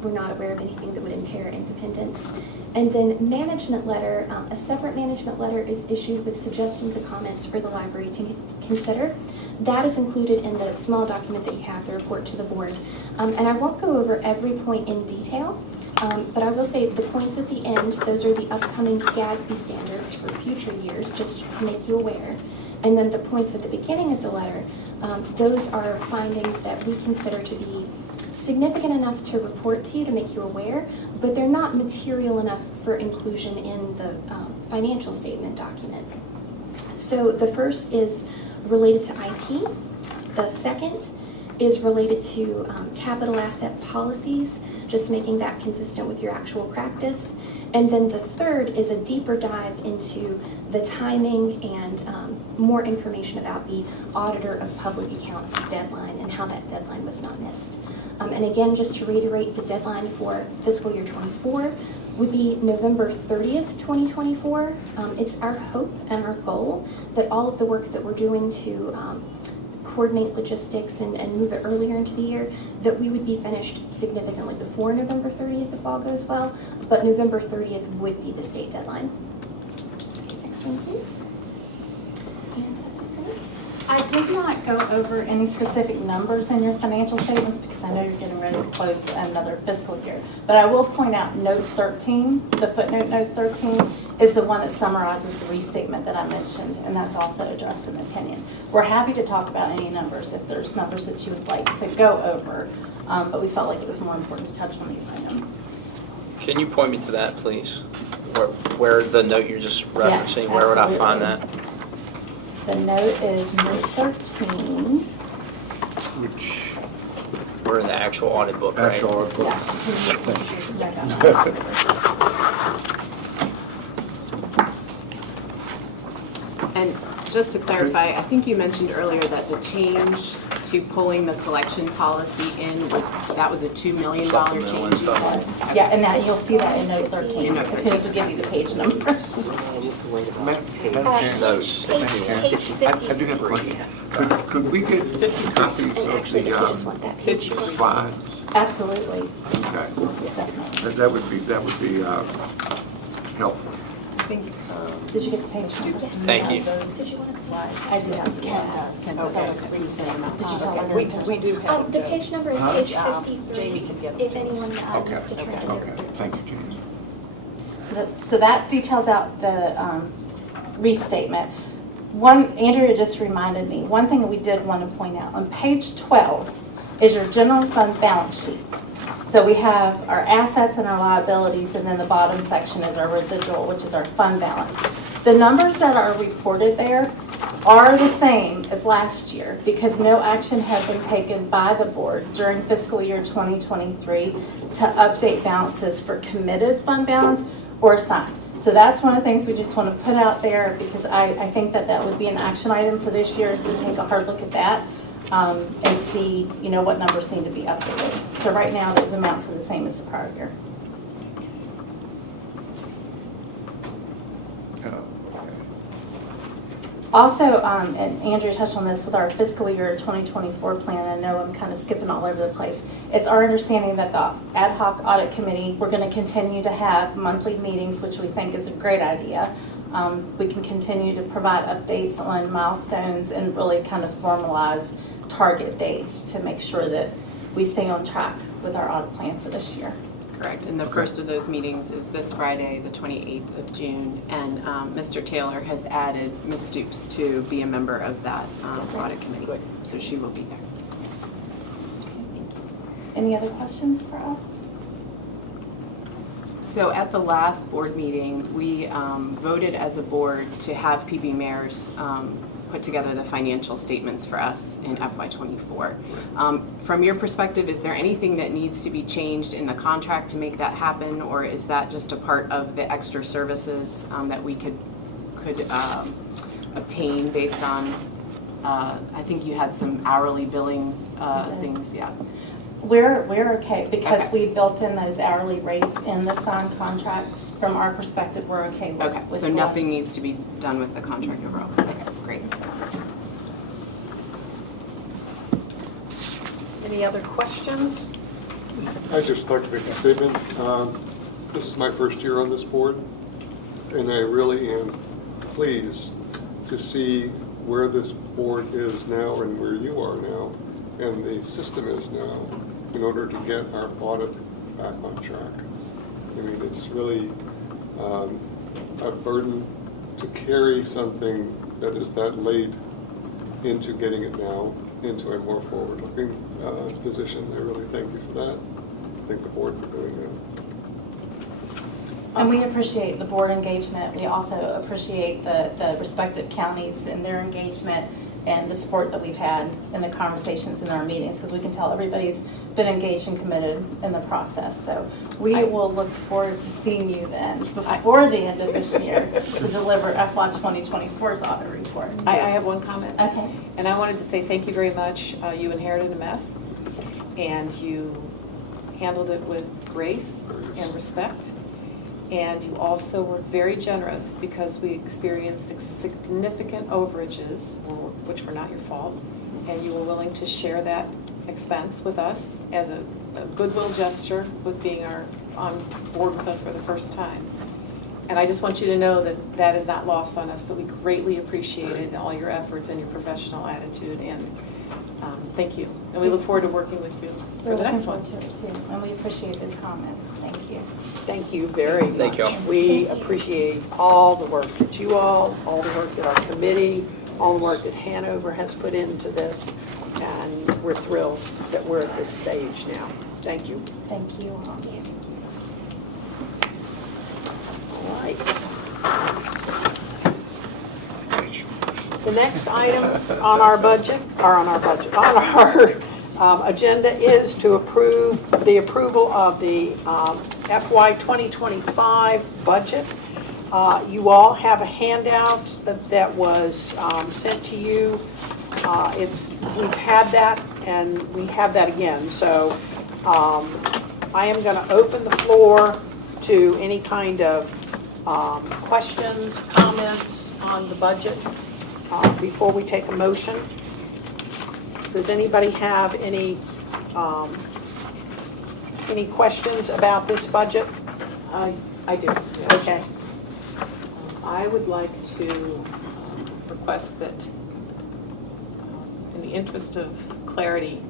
We're not aware of anything that would impair independence. And then management letter, a separate management letter is issued with suggestions and comments for the library to consider. That is included in the small document that you have, the report to the board. And I won't go over every point in detail, but I will say the points at the end, those are the upcoming GASB standards for future years, just to make you aware. And then the points at the beginning of the letter, those are findings that we consider to be significant enough to report to you to make you aware, but they're not material enough for inclusion in the financial statement document. So the first is related to IT. The second is related to capital asset policies, just making that consistent with your actual practice. And then the third is a deeper dive into the timing and more information about the Auditor of Public Accounts deadline and how that deadline was not missed. And again, just to reiterate, the deadline for fiscal year 24 would be November 30th, 2024. It's our hope and our goal that all of the work that we're doing to coordinate logistics and move it earlier into the year, that we would be finished significantly before November 30th if all goes well, but November 30th would be the state deadline. Okay, next one, please. And that's it for me. I did not go over any specific numbers in your financial statements because I know you're getting ready to close another fiscal year. But I will point out note 13, the footnote note 13, is the one that summarizes the restatement that I mentioned, and that's also addressed in the opinion. We're happy to talk about any numbers if there's numbers that you would like to go over, but we felt like it was more important to touch on these items. Can you point me to that, please? Where the note you're just referencing, Yes, where would I absolutely. find that? The note is note 13. Which, We're in the actual audit book, right? that's our book. And just to clarify, I think you mentioned earlier that the change to pulling the collection policy in was a $2 million Supplemental change, you and said? Yeah, and now you'll see that in note 13, as soon as we give you the page number. Notes. I do have a question. Could we get copies And of actually, if you just the want that page. slides? Absolutely. Okay. Definitely. That would be helpful. Did you get the page number? Thank you. Did you want to slide? I did. Okay. Did you tell them? We do have. The page number is Huh? page Jamie 53, can get it. if anyone Okay, wants to turn to okay. note 13. Thank you, James. So that details out the restatement. Andrea just reminded me, one thing that we did want to point out, on page 12 is your general fund balance sheet. So we have our assets and our liabilities, and then the bottom section is our residual, which is our fund balance. The numbers that are reported there are the same as last year because no action had been taken by the board during fiscal year 2023 to update balances for committed fund balance or assigned. So that's one of the things we just want to put out there because I think that would be an action item for this year is to take a hard look at that and see, what numbers need to be updated. So right now, those amounts are the same as the prior year. Also, and Andrea touched on this with our fiscal year 2024 plan, I know I'm kind of skipping all over the place. It's our understanding that the ad hoc audit committee, we're going to continue to have monthly meetings, which we think is a great idea. We can continue to provide updates on milestones and really kind of formalize target dates to make sure that we stay on track with our audit plan for this year. Correct, and the first of those meetings is this Friday, the 28th of June, and Mr. Taylor has added Ms. Stoops to be a member of that audit committee, so she will be there. Any other questions for us? So at the last board meeting, we voted as a board to have PB Mayors put together the financial statements for us in FY24. From your perspective, is there anything that needs to be changed in the contract to make that happen, or is that just a part of the extra services that we could obtain based on, I think you had some hourly billing things, yeah. We're okay, because Okay. we built in those hourly rates in the signed contract. From our perspective, we're okay with. Okay, with so what- nothing needs to be done with the contract overall. Okay, great. Any other questions? I'd just like to make a statement. This is my first year on this board, and I really am pleased to see where this board is now and where you are now, and the system is now, in order to get our audit back on track. I mean, it's really a burden to carry something that is that late into getting it now into a more forward-looking position. I really thank you for that. Thank the board for doing that. And we appreciate the board engagement. We also appreciate the respective counties and their engagement and the support that we've had in the conversations in our meetings, because we can tell everybody's been engaged and committed in the process. So we will look forward to seeing you then, before the end of this year, to deliver FY 2024's audit report. I have one comment. Okay. And I wanted to say thank you very much. You inherited a mess, and you handled it with grace and respect. And you also were very generous, because we experienced significant overages, which were not your fault, and you were willing to share that expense with us as a goodwill gesture with being on board with us for the first time. And I just want you to know that that is not lost on us, that we greatly appreciated all your efforts and your professional attitude, and thank you. And we look forward to working with you for the next one. We're looking forward to it too, and we appreciate those comments. Thank you. Thank you very much. Thank you all. We appreciate all the work that you all the work that our committee, all the work that Hanover has put into this, and we're thrilled that we're at this stage now. Thank you. Thank you all. All right. The next item on our agenda is to approve the approval of the FY 2025 budget. You all have a handout that was sent to you. We've had that, and we have that again. So I am going to open the floor to any kind of questions, comments on the budget before we take a motion. Does anybody have any questions about this budget? I do. Okay. I would like to request that, in the interest of clarity,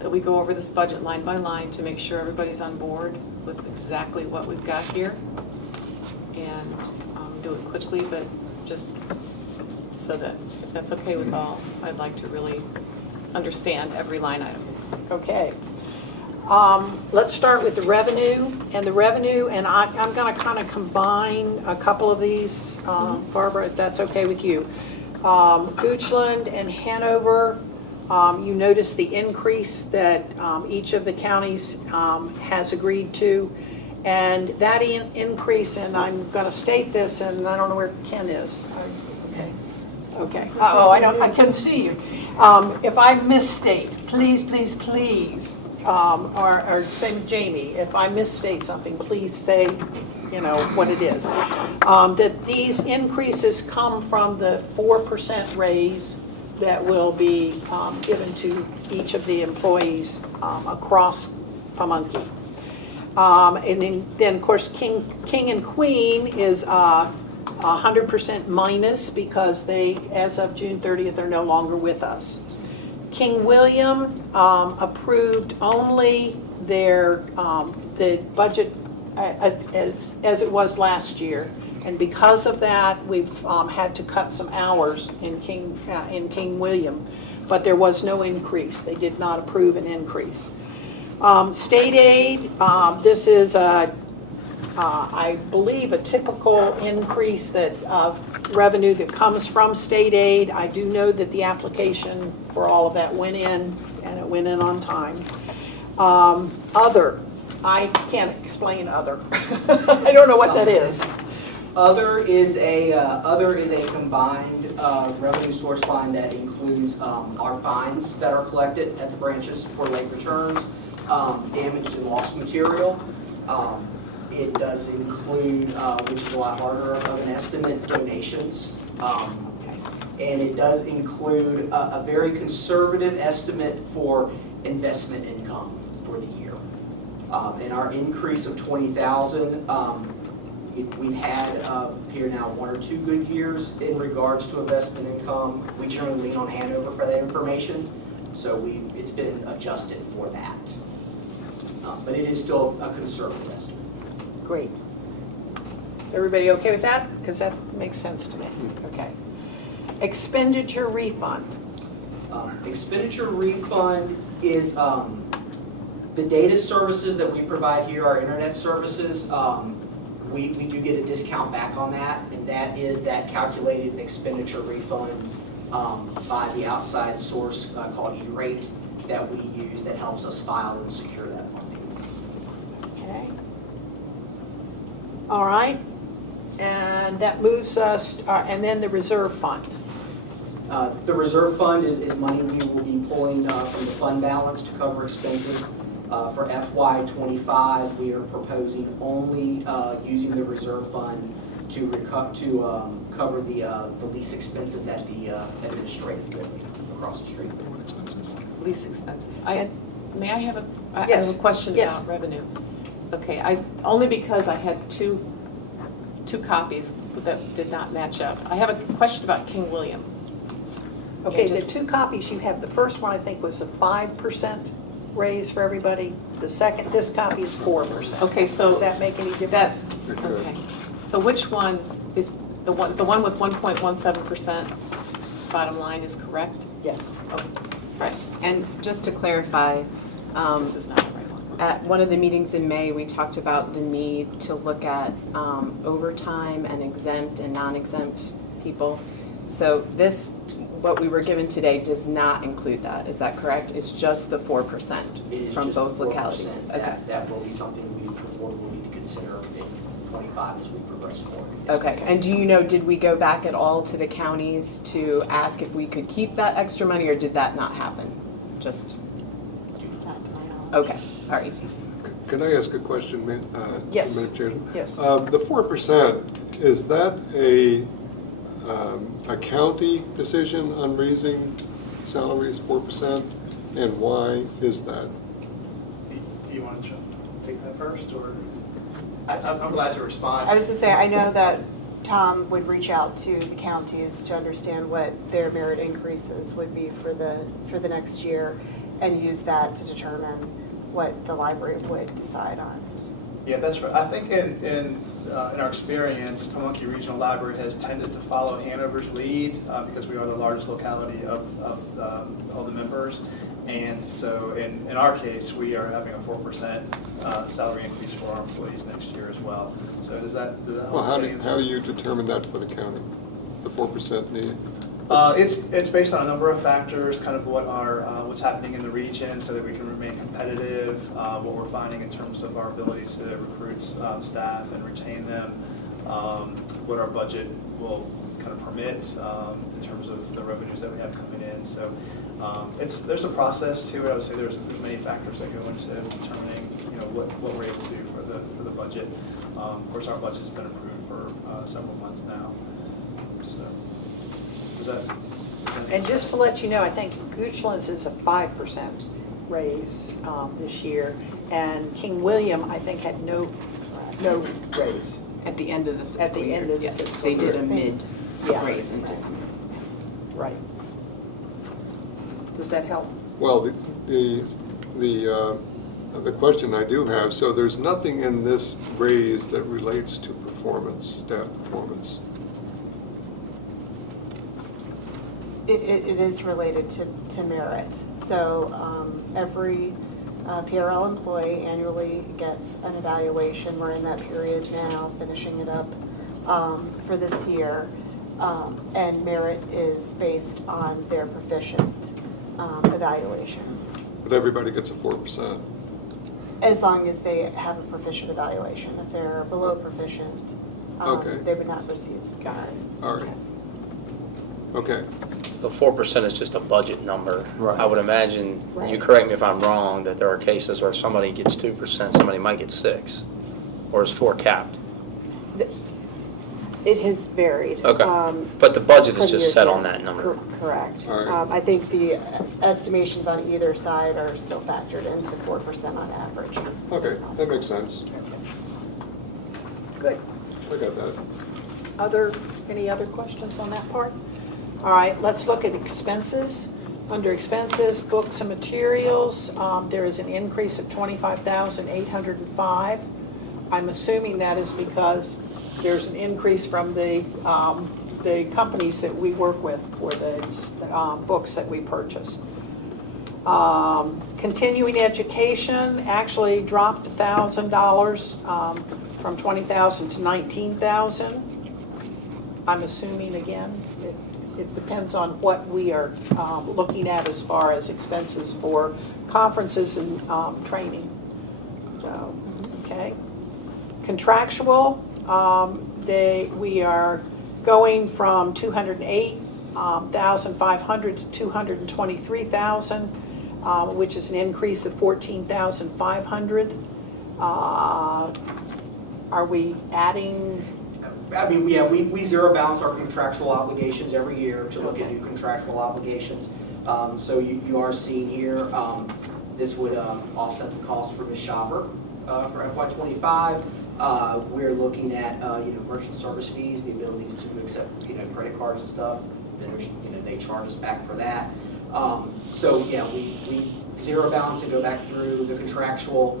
that we go over this budget line by line to make sure everybody's on board with exactly what we've got here, and do it quickly, but just so that, if that's okay with all, I'd like to really understand every line item. Okay. Let's start with the revenue, and I'm going to kind of combine a couple of these, Barbara, if that's okay with you. Goochland and Hanover, you notice the increase that each of the counties has agreed to, and that increase, and I'm going to state this, and I don't know where Ken is. Okay. I couldn't see you. If I misstate, please, or same Jamie, if I misstate something, please say, what it is. That these increases come from the 4% raise that will be given to each of the employees across Pamunkey. And then, of course, King and Queen is 100% minus, because they, as of June 30th, are no longer with us. King William approved only their the budget as it was last year, and because of that, we've had to cut some hours in King William, but there was no increase. They did not approve an increase. State aid, this is I believe a typical increase that of revenue that comes from state aid. I do know that the application for all of that went in, and it went in on time. Other, I can't explain other. I don't know what that is. Other is a combined revenue source line that includes our fines that are collected at the branches for late returns, damaged and lost material. It does include, which is a lot harder of an estimate, donations. And it does include a very conservative estimate for investment income for the year. And our increase of 20,000, we've had here now 1 or 2 good years in regards to investment income. We generally lean on Hanover for that information, so it's been adjusted for that. But it is still a conservative estimate. Great. Everybody okay with that? Because that makes sense to me. Okay. Expenditure refund. Expenditure refund is the data services that we provide here, our internet services. We do get a discount back on that, and that is that calculated expenditure refund by the outside source called E-Rate that we use that helps us file and secure that funding. Okay. All right. And that moves us, and then the reserve fund. The reserve fund is money we will be pulling from the fund balance to cover expenses. For FY25, we are proposing only using the reserve fund to cover the lease expenses at the administrative building across the street. Lease expenses. May I have I Yes. have a question Yes. about revenue? Okay, only because I had two copies that did not match up. I have a question about King William. Okay, the just- 2 copies you have, the first one I think was a 5% raise for everybody. The second, this copy is 4%. Okay, so Does that make any difference? That's, okay. So which one is, the one with 1.17% bottom line is correct? Yes. Right. And just to clarify, This is not the right one. at one of the meetings in May, we talked about the need to look at overtime and exempt and non-exempt people. So this, what we were given today, does not include that. Is that correct? It's just the 4% It is from just both the 4%. localities? Okay. That will be something the board will need to consider in 25 as we progress forward. Okay, and do you know, did we go back at all to the counties to ask if we could keep that extra money, or did that not happen? Just, okay, all right. Can I ask a question, Yes. Madam Chair? Yes. The 4%, is that a county decision on raising salaries 4%? And why is that? Do you want to take that first, or? I'm glad to respond. I was to say, I know that Tom would reach out to the counties to understand what their merit increases would be for the next year, and use that to determine what the library would decide on. Yeah, that's right. I think in our experience, Pamunkey Regional Library has tended to follow Hanover's lead because we are the largest locality of all the members. And so in our case, we are having a 4% salary increase for our employees next year as well. So does that help? Well, how answer? do you determine that for the county, the 4% need? It's based on a number of factors, kind of what's happening in the region so that we can remain competitive, what we're finding in terms of our ability to recruit staff and retain them, what our budget will kind of permit in terms of the revenues that we have coming in. So there's a process to it. I would say there's many factors that go into determining what we're able to do for the budget. Of course, our budget's been approved for several months now. So. And just to let you know, I think Goochland's is a 5% raise this year, and King William, I think, had no raise. At the end of the At fiscal the year. end of the Yes, fiscal they did year. a mid Yeah. raise in December. Right. Does that help? Well, the question I do have, so there's nothing in this raise that relates to performance, staff performance. It is related to merit. So every PRL employee annually gets an evaluation. We're in that period now, finishing it up for this year. And merit is based on their proficient evaluation, But everybody gets a 4%. as long as they have a proficient evaluation. If they're below proficient, Okay. they would not receive. All right. Okay. The 4% is just a budget number. Right. I would imagine, you Right. correct me if I'm wrong, that there are cases where somebody gets 2%, somebody might get 6, or is 4 capped? It has varied. Okay. But the budget is from just year set to on year. that number. Correct. All right. I think the estimations on either side are still factored into 4% on average. Okay, that makes sense. Good. I got that. Any other questions on that part? All right, let's look at expenses. Under expenses, books and materials, there is an increase of $25,805. I'm assuming that is because there's an increase from the companies that we work with for the books that we purchased. Continuing education actually dropped $1,000 from $20,000 to $19,000. I'm assuming, again, it depends on what we are looking at as far as expenses for conferences and training. So, okay. Contractual, we are going from $208,500 to $223,000, which is an increase of $14,500. Are we adding? I mean, yeah, we zero balance our contractual obligations every year to look at new contractual obligations. So you are seeing here, this would offset the cost for Ms. Shopper for FY25. We're looking at, merchant service fees, the abilities to accept, credit cards and stuff. Vendors, they charge us back for that. So yeah, we zero balance and go back through the contractual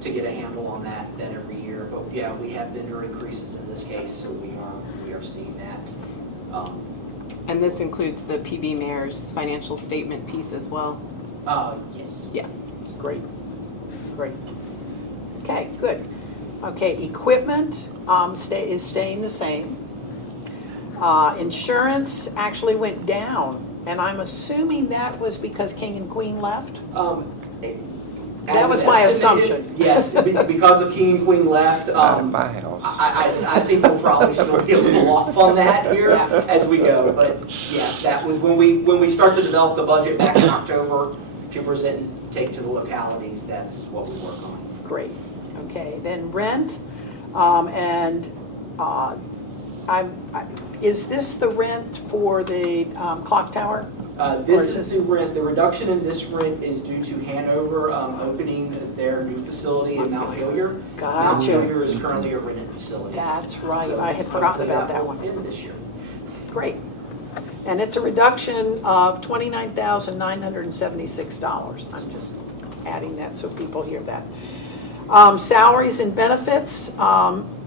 to get a handle on that every year. But yeah, we have vendor increases in this case, so we are seeing that. And this includes the PB Mayor's financial statement piece as well? Yes. Yeah. Great. Okay, good. Okay, equipment is staying the same. Insurance actually went down, and I'm assuming that was because King and Queen left? That was my assumption. Yes, because of King and Queen left. Not in my house. I think we'll probably still be a little off on that here as we go. But yes, that was when we start to develop the budget back in October to present and take to the localities. That's what we work on. Great. Okay, then rent, is this the rent for the clock tower? This is the rent. The reduction in this rent is due to Hanover opening their new facility in Mount Hillier. Mount Gotcha. Hillier is currently a rented facility. That's right, So I had forgotten hopefully about that will one. end this year. Great. And it's a reduction of $29,976. I'm just adding that so people hear that. Salaries and benefits,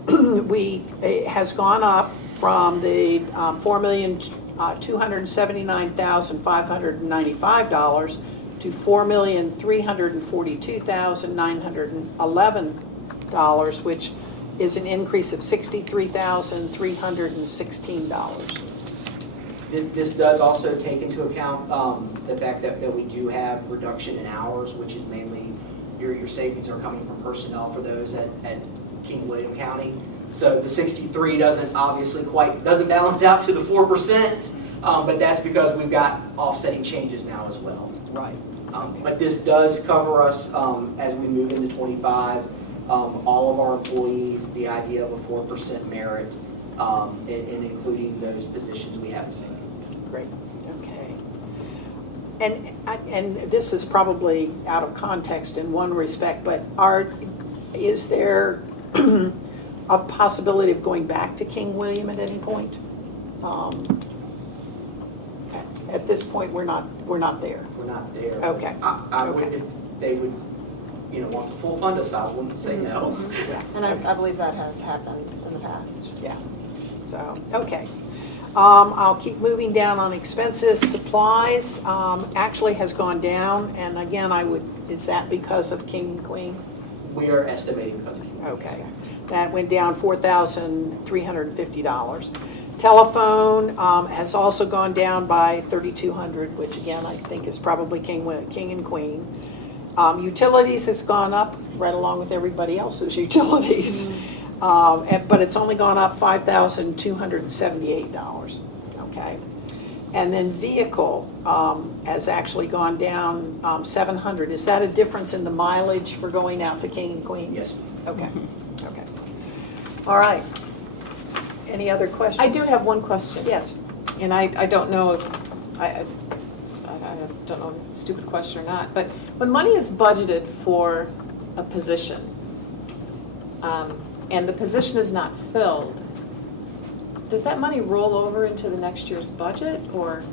it has gone up from the $4,279,595 to $4,342,911, which is an increase of $63,316. This does also take into account the fact that we do have reduction in hours, which is mainly your savings are coming from personnel for those at King William County. So the 63 doesn't balance out to the 4%, but that's because we've got offsetting changes now as well. Right. But this does cover us as we move into 25. All of our employees, the idea of a 4% merit, and including those positions we have vacant. Great, okay. And this is probably out of context in one respect, but is there a possibility of going back to King William at any point? At this point, we're not there. We're not there. Okay. I would, if they would, want to full fund us, I wouldn't say no. Yeah. And I believe that has happened in the past. Yeah, so, okay. I'll keep moving down on expenses. Supplies actually has gone down, and again, I would is that because of King and Queen? We are estimating because of community. Okay, that went down $4,350. Telephone has also gone down by $3,200, which again, I think is probably King and Queen. Utilities has gone up right along with everybody else's utilities. But it's only gone up $5,278, okay? And then vehicle has actually gone down $700. Is that a difference in the mileage for going out to King and Queen? Yes. Okay, okay. All right. Any other questions? I do have one question. Yes. And I don't know if, I don't know if it's a stupid question or not, but when money is budgeted for a position, and the position is not filled, does that money roll over into the next year's budget, or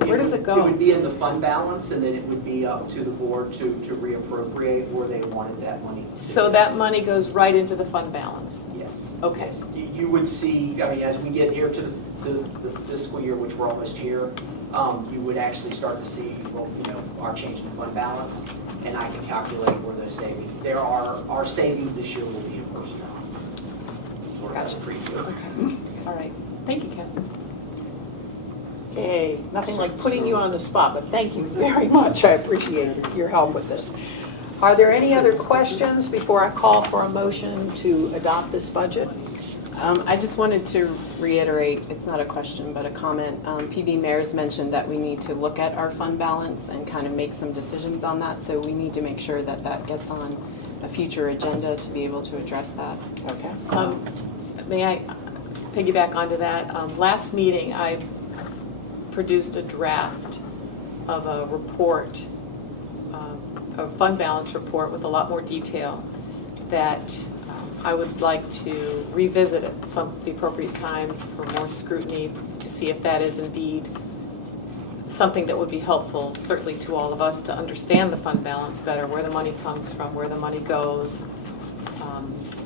where does it go? It would be in the fund balance, and then it would be up to the board to reappropriate where they wanted that money. So that money goes right into the fund balance? Yes. Okay. Yes. You would see, I mean, as we get near to the fiscal year, which we're almost here, you would actually start to see, well, our change in fund balance, and I can calculate where those savings. Our savings this year will be in personnel. That's pretty good. All right. Thank you, Ken. Okay, nothing like putting you on the spot, but thank you very much. I appreciate your help with this. Are there any other questions before I call for a motion to adopt this budget? I just wanted to reiterate, it's not a question, but a comment. PB Mayor's mentioned that we need to look at our fund balance and kind of make some decisions on that, so we need to make sure that that gets on a future agenda to be able to address that. Okay. May I piggyback onto that? Last meeting, I produced a draft of a report, a fund balance report with a lot more detail that I would like to revisit at the appropriate time for more scrutiny to see if that is indeed something that would be helpful, certainly to all of us, to understand the fund balance better, where the money comes from, where the money goes.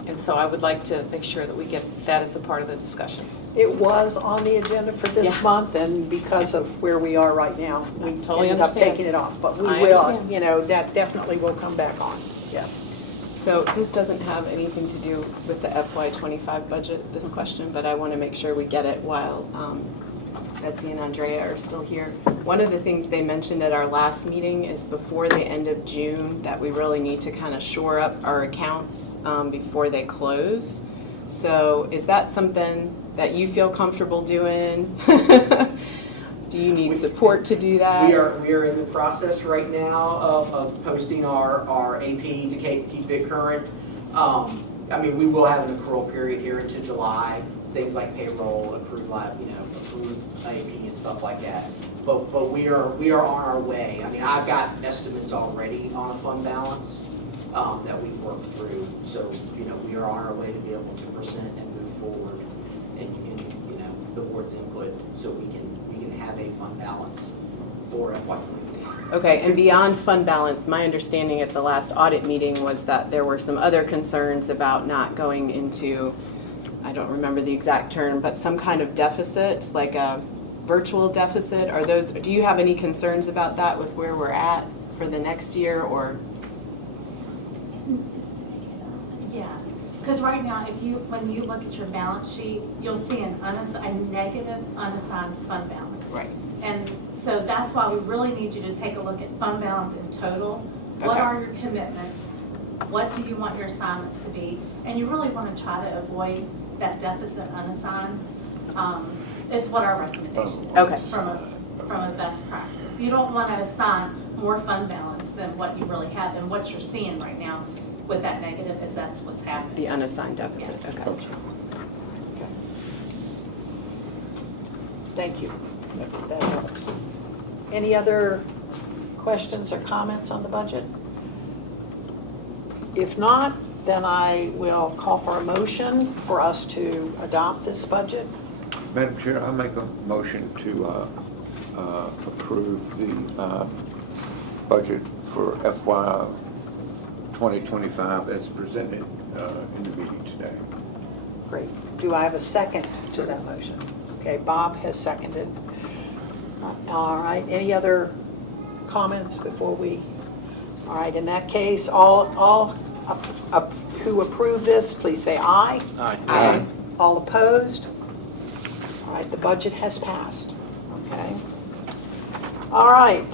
And so I would like to make sure that we get that as a part of the discussion. It was on the agenda for this Yeah. month, and because of where we are right now, we totally ended up understand. taking it off. But we I will, understand. that definitely will come back on, yes. So this doesn't have anything to do with the FY25 budget, this question, but I want to make sure we get it while Betsy and Andrea are still here. One of the things they mentioned at our last meeting is before the end of June that we really need to kind of shore up our accounts before they close. So is that something that you feel comfortable doing? Do you need support to do that? We are in the process right now of posting our AP to keep it current. I mean, we will have an accrual period here into July, things like payroll, accrued AP and stuff like that. But we are on our way. I mean, I've got estimates already on a fund balance that we've worked through. So, we are on our way to be able to present and move forward in the board's input so we can have a fund balance for FY24. Okay, and beyond fund balance, my understanding at the last audit meeting was that there were some other concerns about not going into, I don't remember the exact term, but some kind of deficit, like a virtual deficit. Do you have any concerns about that with where we're at for the next year, or? Yeah, because right now, when you look at your balance sheet, you'll see a negative unassigned fund balance. Right. And so that's why we really need you to take a look at fund balance in total. What Okay. are your commitments? What do you want your assignments to be? And you really want to try to avoid that deficit unassigned, is what our recommendation is. Okay. From a best practice. You don't want to assign more fund balance than what you really have, and what you're seeing right now with that negative is that's what's happening. The unassigned deficit, okay. Thank you. That helps. Any other questions or comments on the budget? If not, then I will call for a motion for us to adopt this budget. Madam Chair, I make a motion to approve the budget for FY 2025 as presented in the meeting today. Great. Do I have a second to that motion? Okay, Bob has seconded. All right, any other comments before we All right, in that case, all who approve this, please say aye. Aye. All opposed? All right, the budget has passed, okay? All right.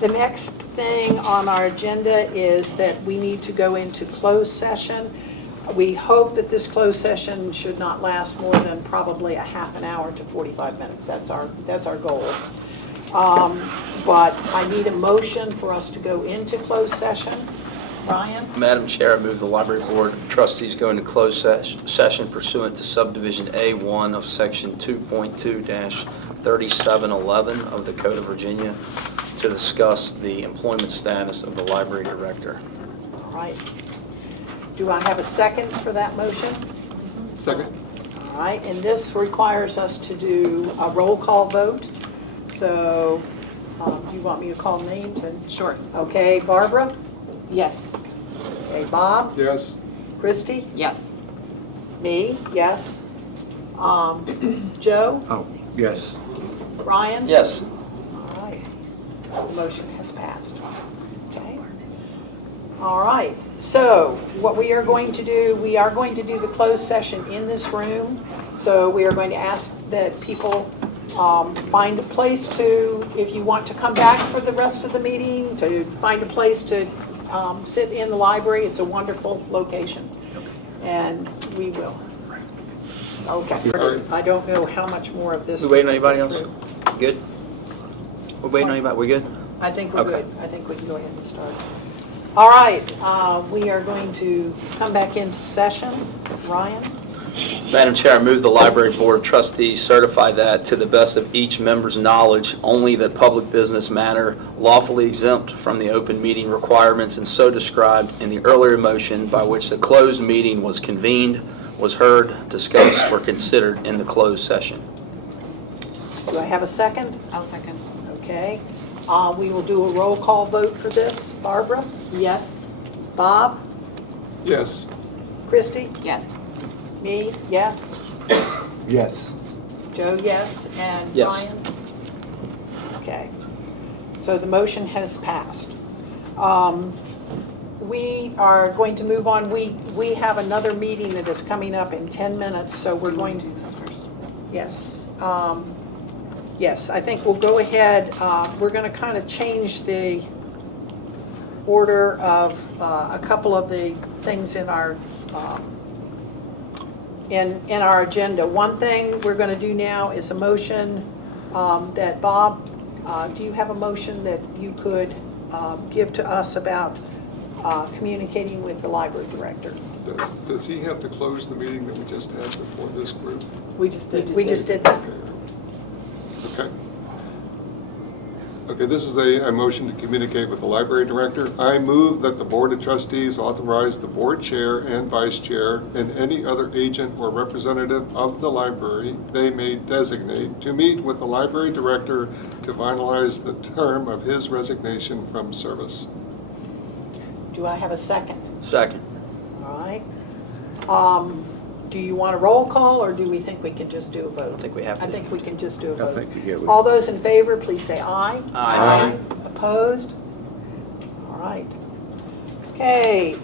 The next thing on our agenda is that we need to go into closed session. We hope that this closed session should not last more than probably a half an hour to 45 minutes. That's our goal. But I need a motion for us to go into closed session. Ryan? Madam Chair, I move the Library Board of Trustees go into closed session pursuant to subdivision A1 of section 2.2-3711 of the Code of Virginia to discuss the employment status of the library director. All right. Do I have a second for that motion? Second. All right, and this requires us to do a roll call vote. So, do you want me to call names? Sure. Okay, Barbara? Yes. Okay, Bob? Yes. Christie? Yes. Me, yes. Joe? Oh, yes. Ryan? Yes. All right. The motion has passed. Okay. All right. So what we are going to do, we are going to do the closed session in this room. So we are going to ask that people find a place to, if you want to come back for the rest of the meeting, to find a place to sit in the library. It's a wonderful location. And we will. Okay. I don't know how much more of this. We waiting on anybody to else? get through. Good? We're waiting on anybody, we good? I think we're Okay. good. I think we can go ahead and start. All right, we are going to come back into session. Ryan? Madam Chair, I move the Library Board of Trustees certify that, to the best of each member's knowledge, only the public business matter lawfully exempt from the open meeting requirements and so described in the earlier motion by which the closed meeting was convened, was heard, discussed, or considered in the closed session. Do I have a second? I'll second. Okay. We will do a roll call vote for this. Barbara? Yes. Bob? Yes. Christie? Yes. Me? Yes. Yes. Joe, yes. And Yes. Ryan? Okay. So the motion has passed. We are going to move on. We have another meeting that is coming up in 10 minutes, so we're going to. Yes. Yes, I think we'll go ahead. We're going to kind of change the order of a couple of the things in our in our agenda. One thing we're going to do now is a motion that Bob, do you have a motion that you could give to us about communicating with the library director? Does he have to close the meeting that we just had before this group? We just did. We just did that. Okay. Okay, this is a motion to communicate with the library director. I move that the Board of Trustees authorize the board chair and vice chair and any other agent or representative of the library they may designate to meet with the library director to finalize the term of his resignation from service. Do I have a second? Second. All right. Do you want a roll call, or do we think we can just do a vote? I think we have to. I think we can just do a I vote. think, yeah. All those in favor, please say aye. Aye. Opposed? All right. Okay,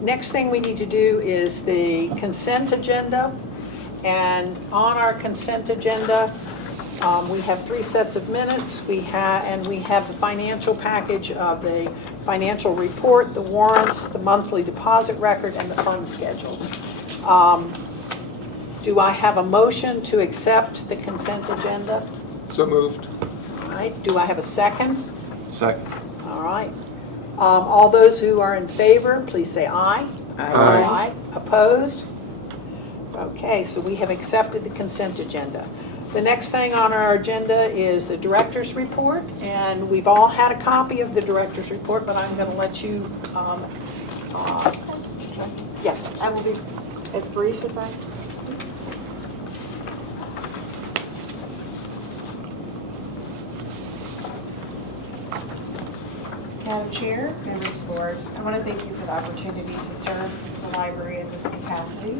next thing we need to do is the consent agenda. And on our consent agenda, we have 3 sets of minutes. We have the financial package of the financial report, the warrants, the monthly deposit record, and the fund schedule. Do I have a motion to accept the consent agenda? So moved. All right, do I have a second? Second. All right. All those who are in favor, please say aye. Aye. Opposed? Okay, so we have accepted the consent agenda. The next thing on our agenda is the director's report, and we've all had a copy of the director's report, but I'm going to let you, yes. I will be as brief as I. Madam Chair, members of the board, I want to thank you for the opportunity to serve the library in this capacity.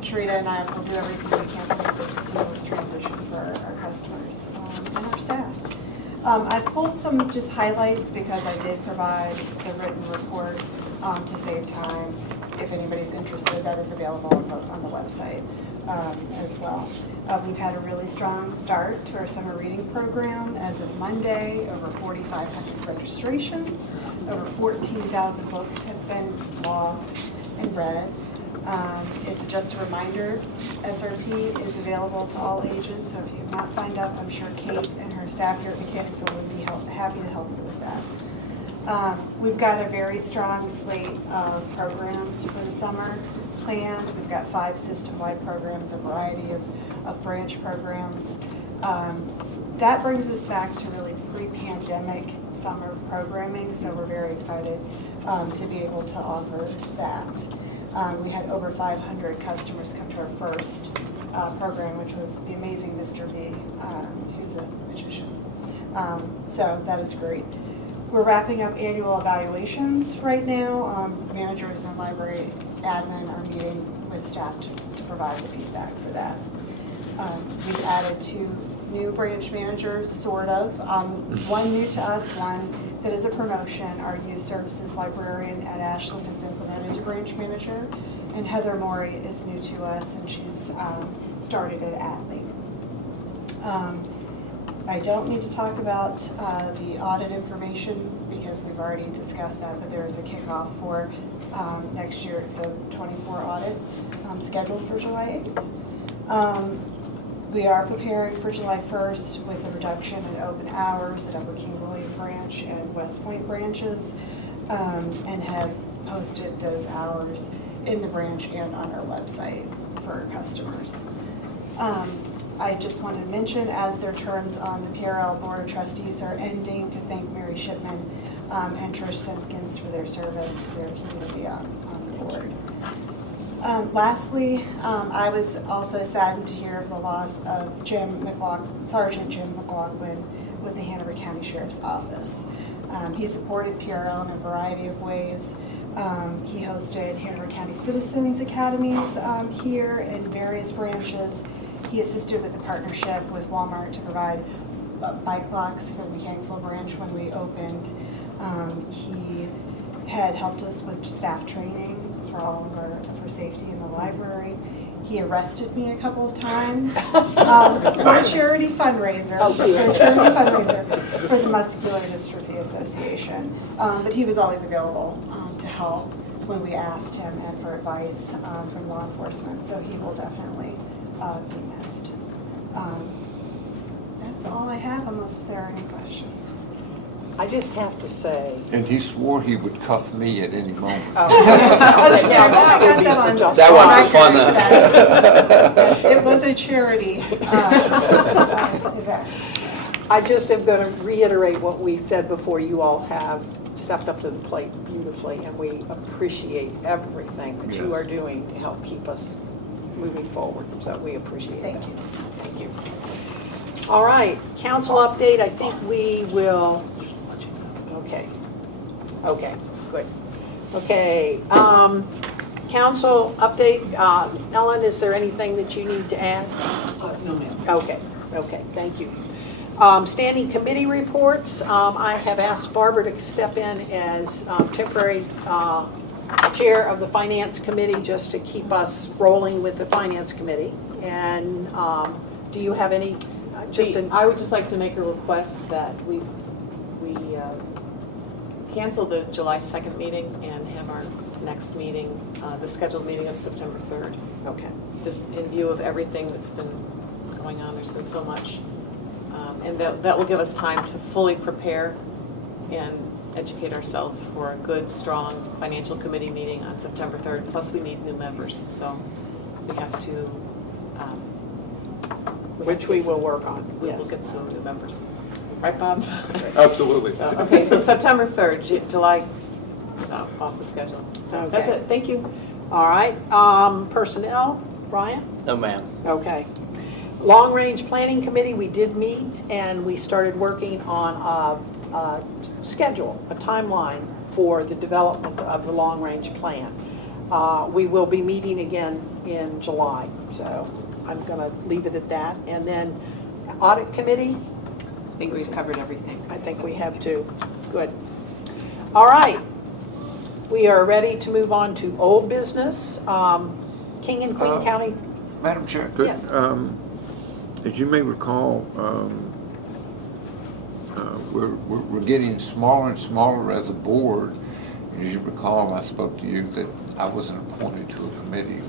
Sharita and I will do everything we can to make this a seamless transition for our customers and our staff. I pulled some just highlights because I did provide the written report to save time. If anybody's interested, that is available on the website as well. We've had a really strong start to our summer reading program. As of Monday, over 4,500 registrations, over 14,000 books have been logged and read. It's just a reminder, SRP is available to all ages, so if you've not signed up, I'm sure Kate and her staff here at Mechanicsville would be happy to help you with that. We've got a very strong slate of programs for the summer planned. We've got 5 system-wide programs, a variety of branch programs. That brings us back to really pre-pandemic summer programming, so we're very excited to be able to offer that. We had over 500 customers come to our first program, which was the amazing Mr. V, who's a magician. So that is great. We're wrapping up annual evaluations right now. Managers and library admin are meeting with staff to provide the feedback for that. We've added 2 new branch managers, sort of. One new to us, one that is a promotion. Our youth services librarian at Ashland has been promoted to branch manager, and Heather Morey is new to us, and she's started at Atlee. I don't need to talk about the audit information because we've already discussed that, but there is a kickoff for next year, the 24 audit scheduled for July 8th. We are preparing for July 1st with a reduction in open hours at Upper King William Branch and West Point branches, and have posted those hours in the branch and on our website for our customers. I just wanted to mention, as their terms on the PRL Board of Trustees are ending, to thank Mary Shipman and Trish Simpkins for their service to their community on the board. Lastly, I was also saddened to hear of the loss of Sergeant Jim McLaughlin with the Hanover County Sheriff's Office. He supported PRL in a variety of ways. He hosted Hanover County Citizens Academies here in various branches. He assisted with the partnership with Walmart to provide bike locks for the Mechanicsville branch when we opened. He had helped us with staff training for all of for safety in the library. He arrested me a couple of times for a charity fundraiser, for the Muscular Dystrophy Association. But he was always available to help when we asked him and for advice from law enforcement. So he will definitely be missed. That's all I have, unless there are any questions. I just have to say. And he swore he would cuff me at any moment. Oh. That one's fun. It was a charity event. I just am going to reiterate what we said before. You all have stepped up to the plate beautifully, and we appreciate everything that you are doing to help keep us moving forward. So we appreciate that. Thank you. Thank you. All right, council update. I think we will. Okay, good. Okay, council update. Ellen, is there anything that you need to add? No, ma'am. Okay, thank you. Standing committee reports. I have asked Barbara to step in as temporary chair of the finance committee just to keep us rolling with the finance committee. And do you have any, I would just like to make a request that we cancel the July 2nd meeting and have our next meeting, the scheduled meeting of September 3rd. Okay. Just in view of everything that's been going on, there's been so much. And that will give us time to fully prepare and educate ourselves for a good, strong financial committee meeting on September 3rd. Plus, we need new members, so we have to. Which we will work on. We will get some new members. Right, Bob? Absolutely. So, okay, so September 3rd, July is off the schedule. So that's it. Thank you. All right. Personnel, Brian? No, ma'am. Okay. Long Range Planning Committee, we did meet and we started working on a schedule, a timeline for the development of the long range plan. We will be meeting again in July, so I'm going to leave it at that. And then Audit Committee, think we've covered everything. I think we have too. Good. All right. We are ready to move on to old business. King and Queen County. Madam Chair, could, Yes. as you may recall, we're getting smaller and smaller as a board. As you recall, I spoke to you that I wasn't appointed to a committee,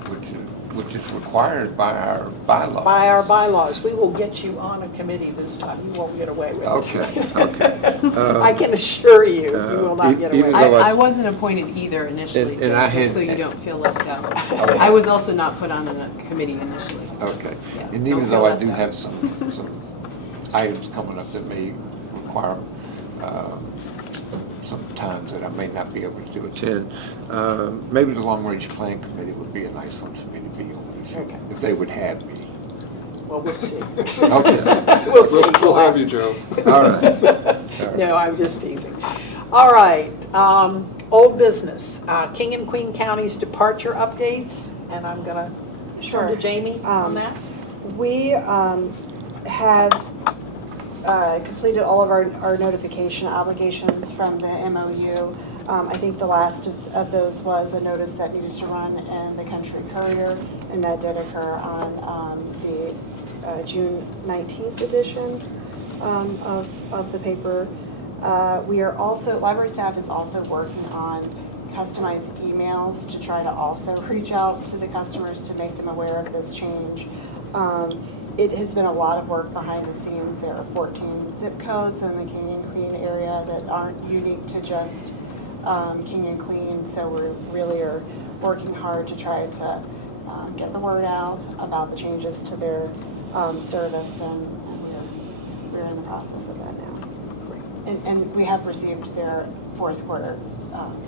which is required by our bylaws. By our bylaws, we will get you on a committee this time. You won't get away with it. Okay. I can assure you, you will not get away even with though it. I wasn't appointed either initially, And I just so had- you don't feel left out. Okay. I was also not put on a committee initially. So, Okay, yeah, and don't even feel though I left do out. have some items coming up that may require some times that I may not be able to attend, maybe the Long Range Plan Committee would be a nice one for me to be on, if they would have me. Well, we'll see. Okay. We'll see. We'll have you, Joe. All right. No, I'm just teasing. All right, old business, King and Queen Counties departure updates, and I'm gonna turn to Jamie on that. We have completed all of our notification obligations from the MOU. I think the last of those was a notice that needed to run in the Country Courier, and that did occur on the June 19th edition of the paper. We are also, library staff is also working on customized emails to try to also reach out to the customers to make them aware of this change. It has been a lot of work behind the scenes. There are 14 zip codes in the King and Queen area that aren't unique to just King and Queen, so we really are working hard to try to get the word out about the changes to their service, and we're in the process of that now. And we have received their fourth quarter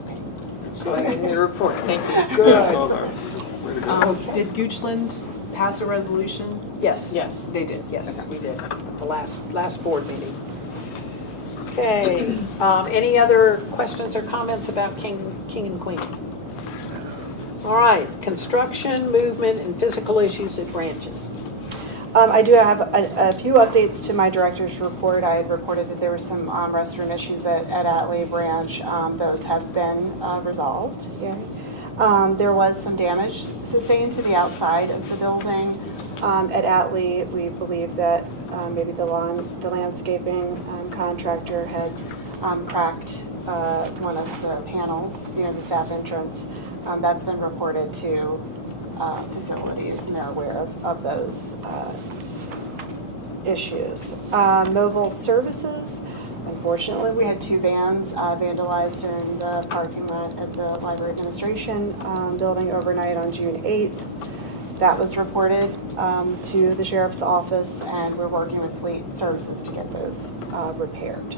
payment. So I in your report, thank you. Good. I saw that. Way to go. Did Goochland pass a resolution? Yes. Yes, they did. Yes, Okay. we did, at the last board meeting. Okay, any other questions or comments about King and Queen? All right, construction, movement, and physical issues at branches. I do have a few updates to my director's report. I had reported that there were some restroom issues at Atlee Branch. Those have been resolved. Yay. There was some damage sustained to the outside of the building. At Atlee, we believe that maybe the landscaping contractor had cracked one of the panels near the staff entrance. That's been reported to facilities, and they're aware of those issues. Mobile services, unfortunately, we had 2 vans vandalized in the parking lot at the library administration building overnight on June 8th. That was reported to the sheriff's office, and we're working with fleet services to get those repaired.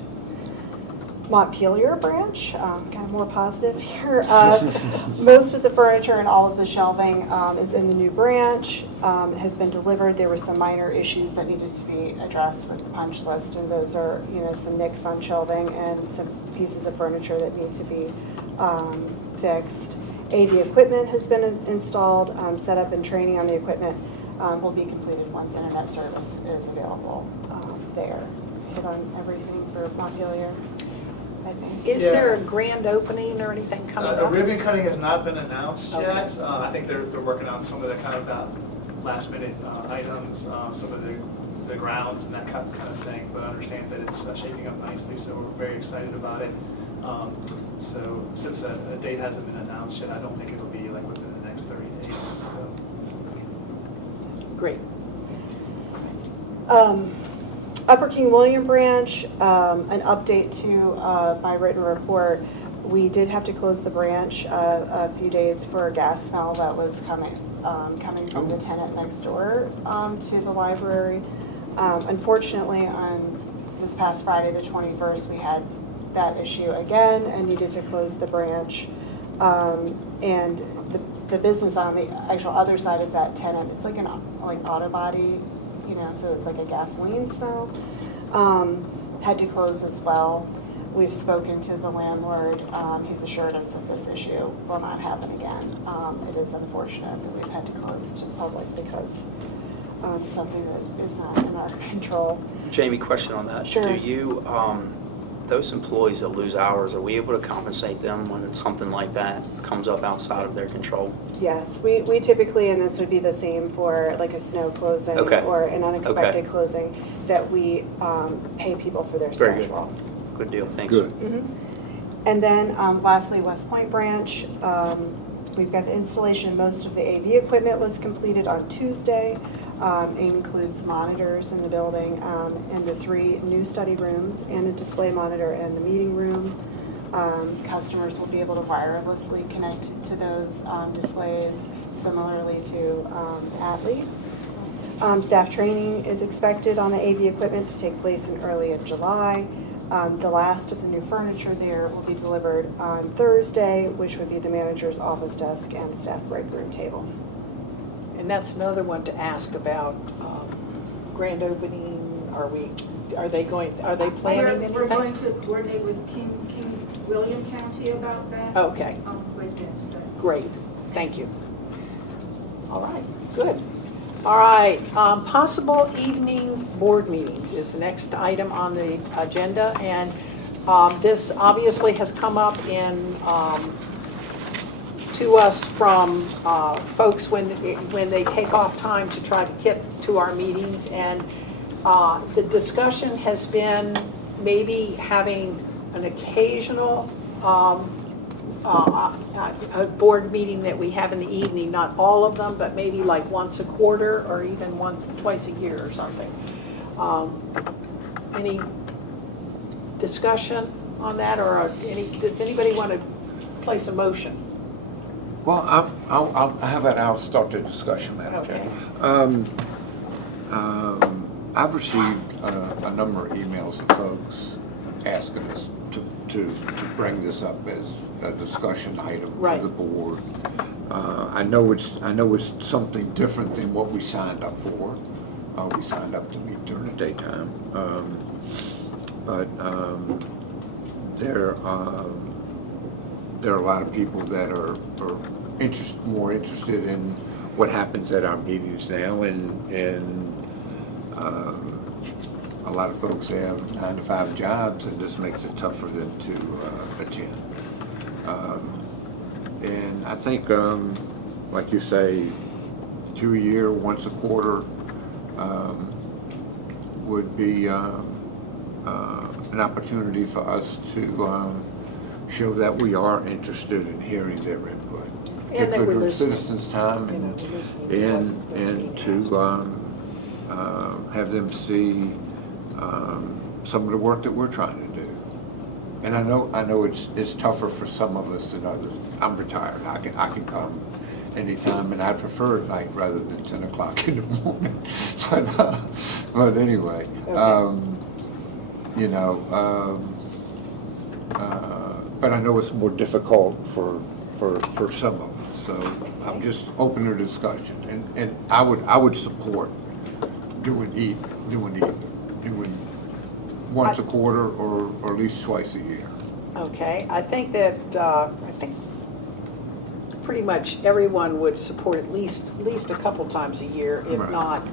Montpelier branch, kind of more positive here. Most of the furniture and all of the shelving is in the new branch. It has been delivered. There were some minor issues that needed to be addressed with the punch list, and those are, some nicks on shelving and some pieces of furniture that need to be fixed. AV equipment has been installed. Setup and training on the equipment will be completed once internet service is available there. Hit on everything for Montpelier, I think. Is there a grand opening or anything coming The up? ribbon cutting has not been announced Okay. yet. I think they're working on some of the kind of last minute items, some of the grounds and that kind of thing, but understand that it's shaping up nicely, so we're very excited about it. So since a date hasn't been announced yet, I don't think it'll be like within the next 30 days. So. Great. Upper King William Branch, an update to my written report. We did have to close the branch a few days for a gas smell that was coming from the tenant next door to the library. Unfortunately, on this past Friday, the 21st, we had that issue again and needed to close the branch. And the business on the actual other side of that tenant, it's like an auto body, so it's like a gasoline smell. Had to close as well. We've spoken to the landlord. He's assured us that this issue will not happen again. It is unfortunate that we've had to close to the public because something that is not in our control. Jamie, question on that. Sure. Do you, those employees that lose hours, are we able to compensate them when something like that comes up outside of their control? Yes, we typically, and this would be the same for like a snow closing Okay. or an unexpected Okay. closing, that we pay people for their Very good. schedule. Good deal, thanks. Good. And then lastly, West Point Branch, we've got the installation of most of the AV equipment was completed on Tuesday. It includes monitors in the building and the 3 new study rooms and a display monitor in the meeting room. Customers will be able to wirelessly connect to those displays, similarly to Atlee. Staff training is expected on the AV equipment to take place in early July. The last of the new furniture there will be delivered on Thursday, which would be the manager's office desk and staff break room table. And that's another one to ask about grand opening. Are they planning anything? We're going to coordinate with King William County about that. Okay, Wednesday. great, thank you. All right, good. All right, possible evening board meetings is the next item on the agenda, and this obviously has come up to us from folks when they take off time to try to get to our meetings, and the discussion has been maybe having an occasional a board meeting that we have in the evening, not all of them, but maybe like once a quarter or even twice a year or something. Any discussion on that, or does anybody want to place a motion? Well, how about I'll start the discussion, Madam Chair. I've received a number of emails of folks asking us to bring this up as a discussion item for the board. I know it's something different than what we signed up for. We signed up to meet during the daytime, but there are a lot of people that are more interested in what happens at our meetings now, and a lot of folks have 9-to-5 jobs, and this makes it tough for them to attend. And I think, like you say, 2 a year, once a quarter, would be an opportunity for us to show that we are interested in hearing their input. And that we're particularly listening. citizens' time, and to have them see some of the work that we're trying to do. And I know it's tougher for some of us than others. I'm retired. I can come anytime, and I prefer it night rather than 10 o'clock in the morning. But anyway, but I know it's more difficult for some of us. So I'm just open to discussion, and I would support doing once a quarter or at least twice a year. Okay, I think that, pretty much everyone would support at least a couple times a year, if Right. not,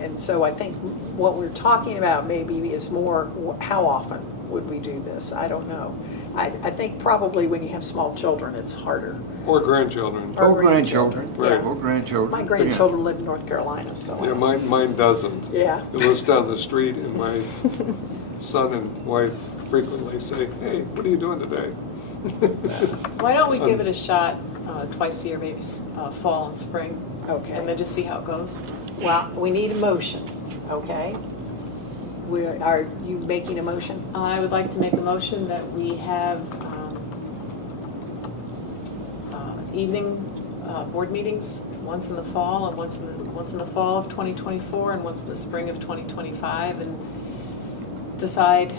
and so I think what we're talking about maybe is more, how often would we do this? I don't know. I think probably when you have small children, it's harder. Or grandchildren. Or grandchildren, Right. Or grandchildren. My grandchildren live in North Carolina, so. Yeah, mine doesn't. Yeah. It lives down the street, and my son and wife frequently say, "Hey, what are you doing today?" Why don't we give it a shot twice a year, maybe fall and spring, Okay. and then just see how it goes? Well, we need a motion, okay? Are you making a motion? I would like to make a motion that we have evening board meetings, once in the fall and once in the fall of 2024 and once in the spring of 2025, and decide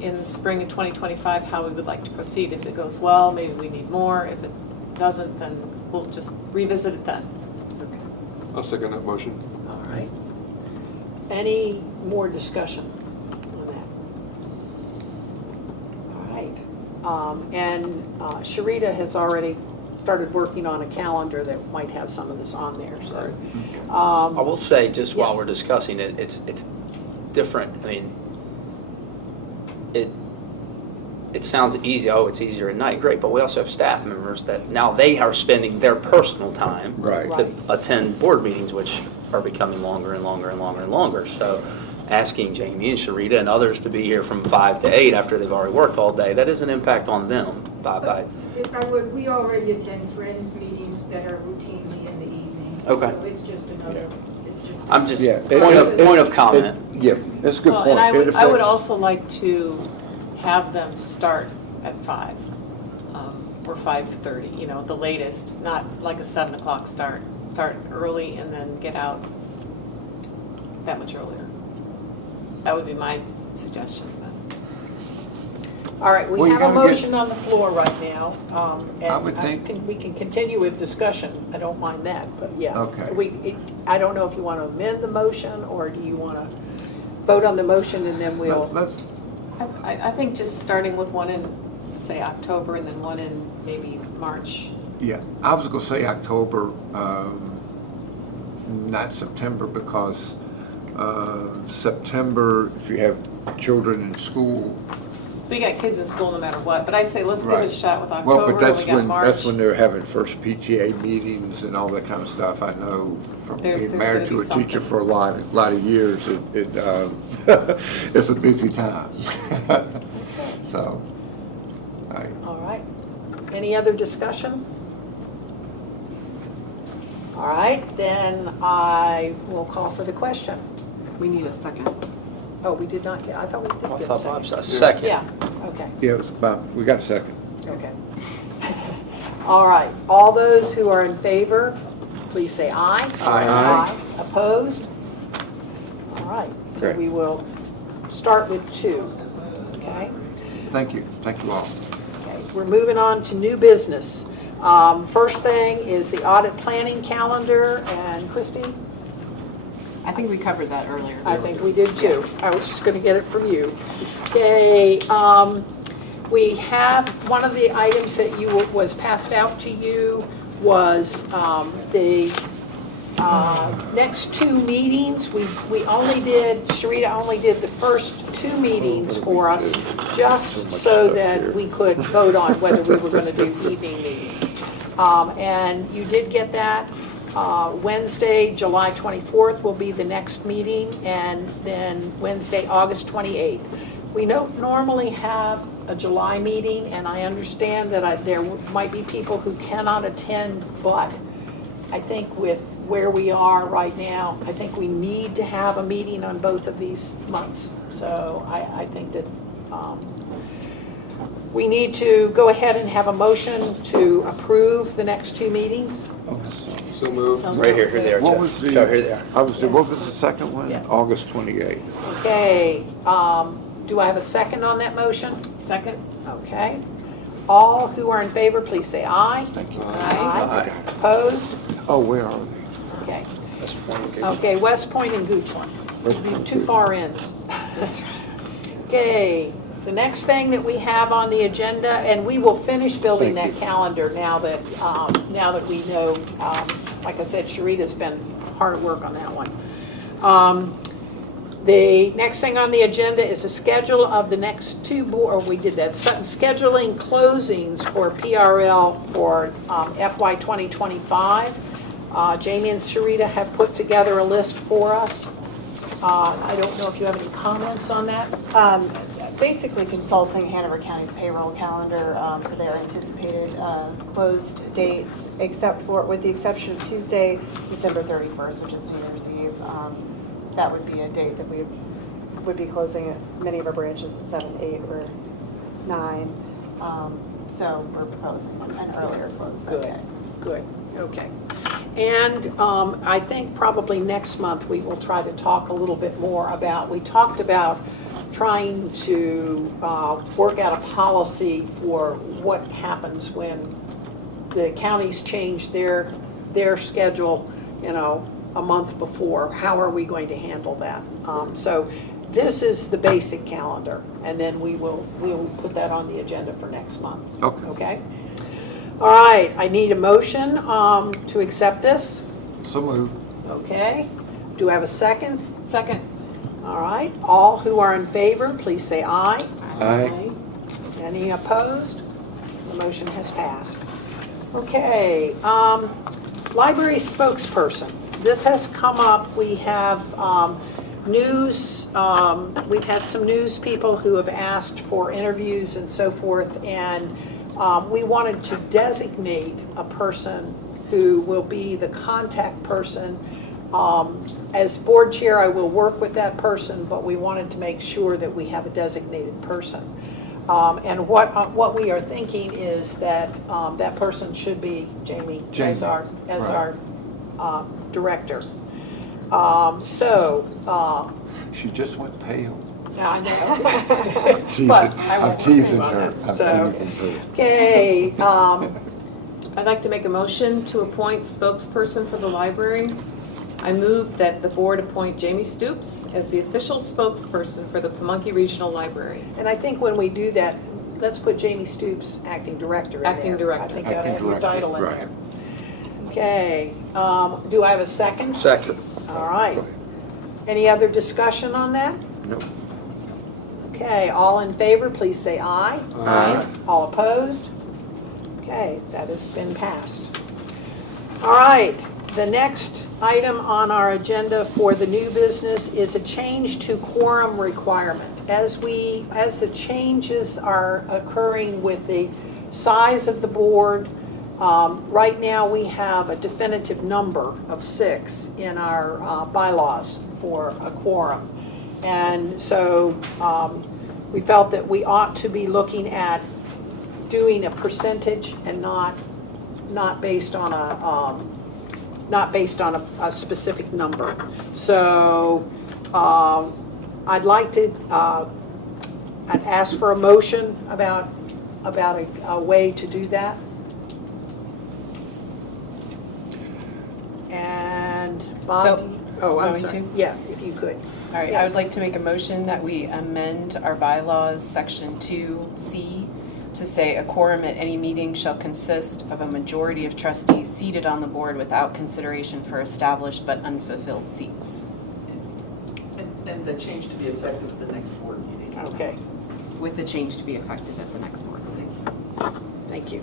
in the spring of 2025 how we would like to proceed. If it goes well, maybe we need more. If it doesn't, then we'll just revisit it then. I'll second that motion. All right. Any more discussion on that? All right. And Sharita has already started working on a calendar that might have some of this on there, so. I will say, just while Yes. we're discussing it, it's different. I mean, it sounds easy, oh, it's easier at night, great, but we also have staff members that now they are spending their personal time Right. to attend board meetings, which are becoming longer and longer and longer and longer. So asking Jamie and Sharita and others to be here from 5 to 8 after they've already worked all day, that is an impact on them by If I would, we already attend Friends meetings that are routinely in the evenings. Okay. So it's just another, it's just. I'm just, Yeah, point of comment. Yeah, that's a good Well, point. and It I would affects- also like to have them start at 5 or 5:30, you know, the latest, not like a 7 o'clock start. Start early and then get out that much earlier. That would be my suggestion. All right, we Well, you have a gotta get- motion on the floor right now, and I would think- we can continue with discussion, I don't mind that, but yeah. Okay. I don't know if you want to amend the motion, or do you want to vote on the motion and then we'll, Let's, I think just starting with one in, say, October and then one in maybe March. yeah, I was gonna say October, not September, because September, if you have children in school. We got kids in school no matter what, but I say let's give it a Right. shot with Well, October, but and we got March. that's when they're having first PTA meetings and all that kind of stuff. I know from being There's married gonna to be a teacher something. for a lot of years, it's a busy time. So, all right. Any other discussion? All right, then I will call for the question. We need a second. Oh, we did not get, I thought we did I get a thought Bob second. said second. Yeah, okay. yeah, it was about, we got a second. Okay. All right, all those who are in favor, please say aye. Aye. Opposed? All right, so Great. we will start with 2, okay? Thank you all. Okay, we're moving on to new business. First thing is the audit planning calendar, and Christie, I think we covered that earlier. I think we did too. I was just gonna get it from you. Okay, we have, one of the items that was passed out to you was the next 2 meetings. We only did, Sharita only did the first 2 meetings for us, just so that we could vote on whether we were gonna do evening meetings. And you did get that. Wednesday, July 24th will be the next meeting, and then Wednesday, August 28th. We don't normally have a July meeting, and I understand that there might be people who cannot attend, but I think with where we are right now, I think we need to have a meeting on both of these months. So I think that we need to go ahead and have a motion to approve the next 2 meetings. So moved. Right here they are, What Joe. was the? Joe, here they are. What was the second one? Yeah. August 28th. Okay, do I have a second on that motion? Second? Okay. All who are in favor, please say aye. Thank you. Aye. Opposed? Oh, where are they? Okay. That's one, okay. Okay, West Point and Goochland. Two far ends. That's right. Okay, the next thing that we have on the agenda, and we will finish building Thank that calendar now that we know, like I said, Sharita's been hard at work on that one. The next thing on the agenda is a schedule of the next 2 we did that, scheduling closings for PRL for FY 2025. Jamie and Sharita have put together a list for us. I don't know if you have any comments on that? Basically consulting Hanover County's payroll calendar for their anticipated closed dates, with the exception of Tuesday, December 31st, which is New Year's Eve. That would be a date that we would be closing at many of our branches at 7, 8, or 9. So we're proposing an earlier close that day. Good, okay. And I think probably next month we will try to talk a little bit more about, we talked about trying to work out a policy for what happens when the counties change their schedule, a month before. How are we going to handle that? So this is the basic calendar, and then we'll put that on the agenda for next month. Okay. Okay? All right, I need a motion to accept this. So moved. Okay. Do I have a second? Second. All right. All who are in favor, please say aye. Aye. Any opposed? The motion has passed. Okay, library spokesperson. This has come up. We have news, we've had some news people who have asked for interviews and so forth, and we wanted to designate a person who will be the contact person. As board chair, I will work with that person, but we wanted to make sure that we have a designated person. And what we are thinking is that that person should be Jamie as our director. She just went pale. Yeah, I know. I'm teasing her. Okay, I'd like to make a motion to appoint spokesperson for the library. I move that the board appoint Jamie Stoops as the official spokesperson for the Pamunkey Regional Library. and I think when we do that, let's put Jamie Stoops, acting director, in there. Acting director. I think I ought to have your Acting title in director, there. Okay, do I have a second? Second. All right. Any other discussion on that? Nope. Okay, all in favor, please say aye. Aye. All opposed? Okay, that has been passed. All right, the next item on our agenda for the new business is a change to quorum requirement. As the changes are occurring with the size of the board, right now we have a definitive number of 6 in our bylaws for a quorum. And so we felt that we ought to be looking at doing a percentage and not based on a specific number. So I'd like to I'd ask for a motion about a way to do that. And Bob, So, I'm going sorry. to? Yeah, if you could. All right, I would like to make a motion that we amend our bylaws, section 2C, to say a quorum at any meeting shall consist of a majority of trustees seated on the board without consideration for established but unfulfilled seats. And the change to be effective at the next board meeting. Okay, With the change to be effective at the next board meeting. thank you.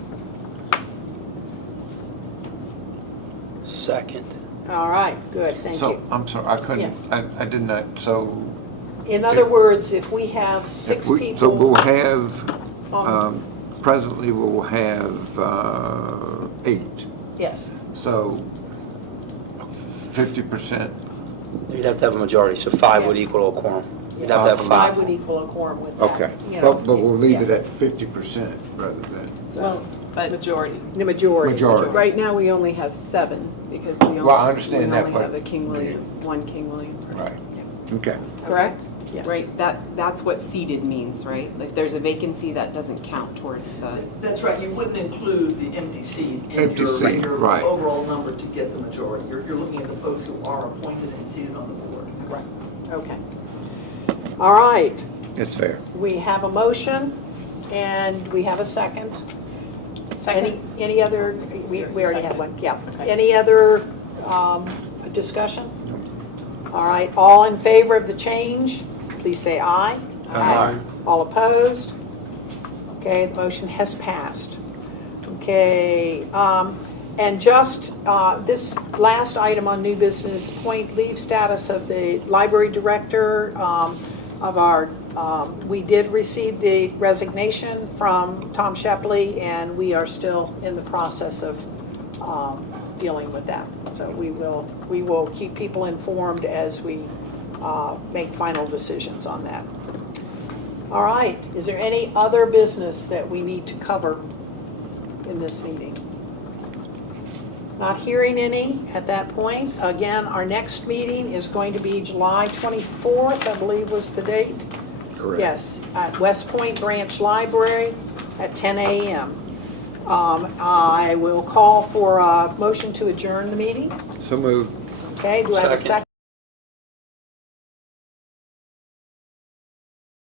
Second. All right, good, thank So, you. I'm sorry, I couldn't, I did not, so. In other words, if we have 6 people. So we'll have, presently we'll have 8. Yes, So 50%. You'd have to have a majority, so 5 would equal a quorum. You'd have to have 5 5. would equal a quorum with that. Okay, you know. but we'll leave it Yeah. at 50% rather than. Well, but majority. The majority. Majority. Right now, we only have 7 because we only, Well, I understand that, we only but- have a King William, one King William person. Right. Okay. Correct? Yes. Right, that's what seated means, right? If there's a vacancy, that doesn't count towards the, That's right, you wouldn't include the empty seat in Empty your, seat, your right. overall number to get the majority. You're looking at the folks who are appointed and seated on the board. Right, okay. All right, It's fair. we have a motion and we have a second. Any other, we already had one, yeah. Okay. Any other discussion? All right, all in favor of the change, please say aye. Aye. All opposed? Okay, the motion has passed. Okay, and just this last item on new business, point leave status of the library director of our, we did receive the resignation from Tom Shepley, and we are still in the process of dealing with that. So we will keep people informed as we make final decisions on that. All right, is there any other business that we need to cover in this meeting? Not hearing any at that point. Again, our next meeting is going to be July 24th, I believe was the date. Correct. Yes, at West Point Branch Library at 10 a.m. I will call for a motion to adjourn the meeting. So moved. Okay, do I have a Second.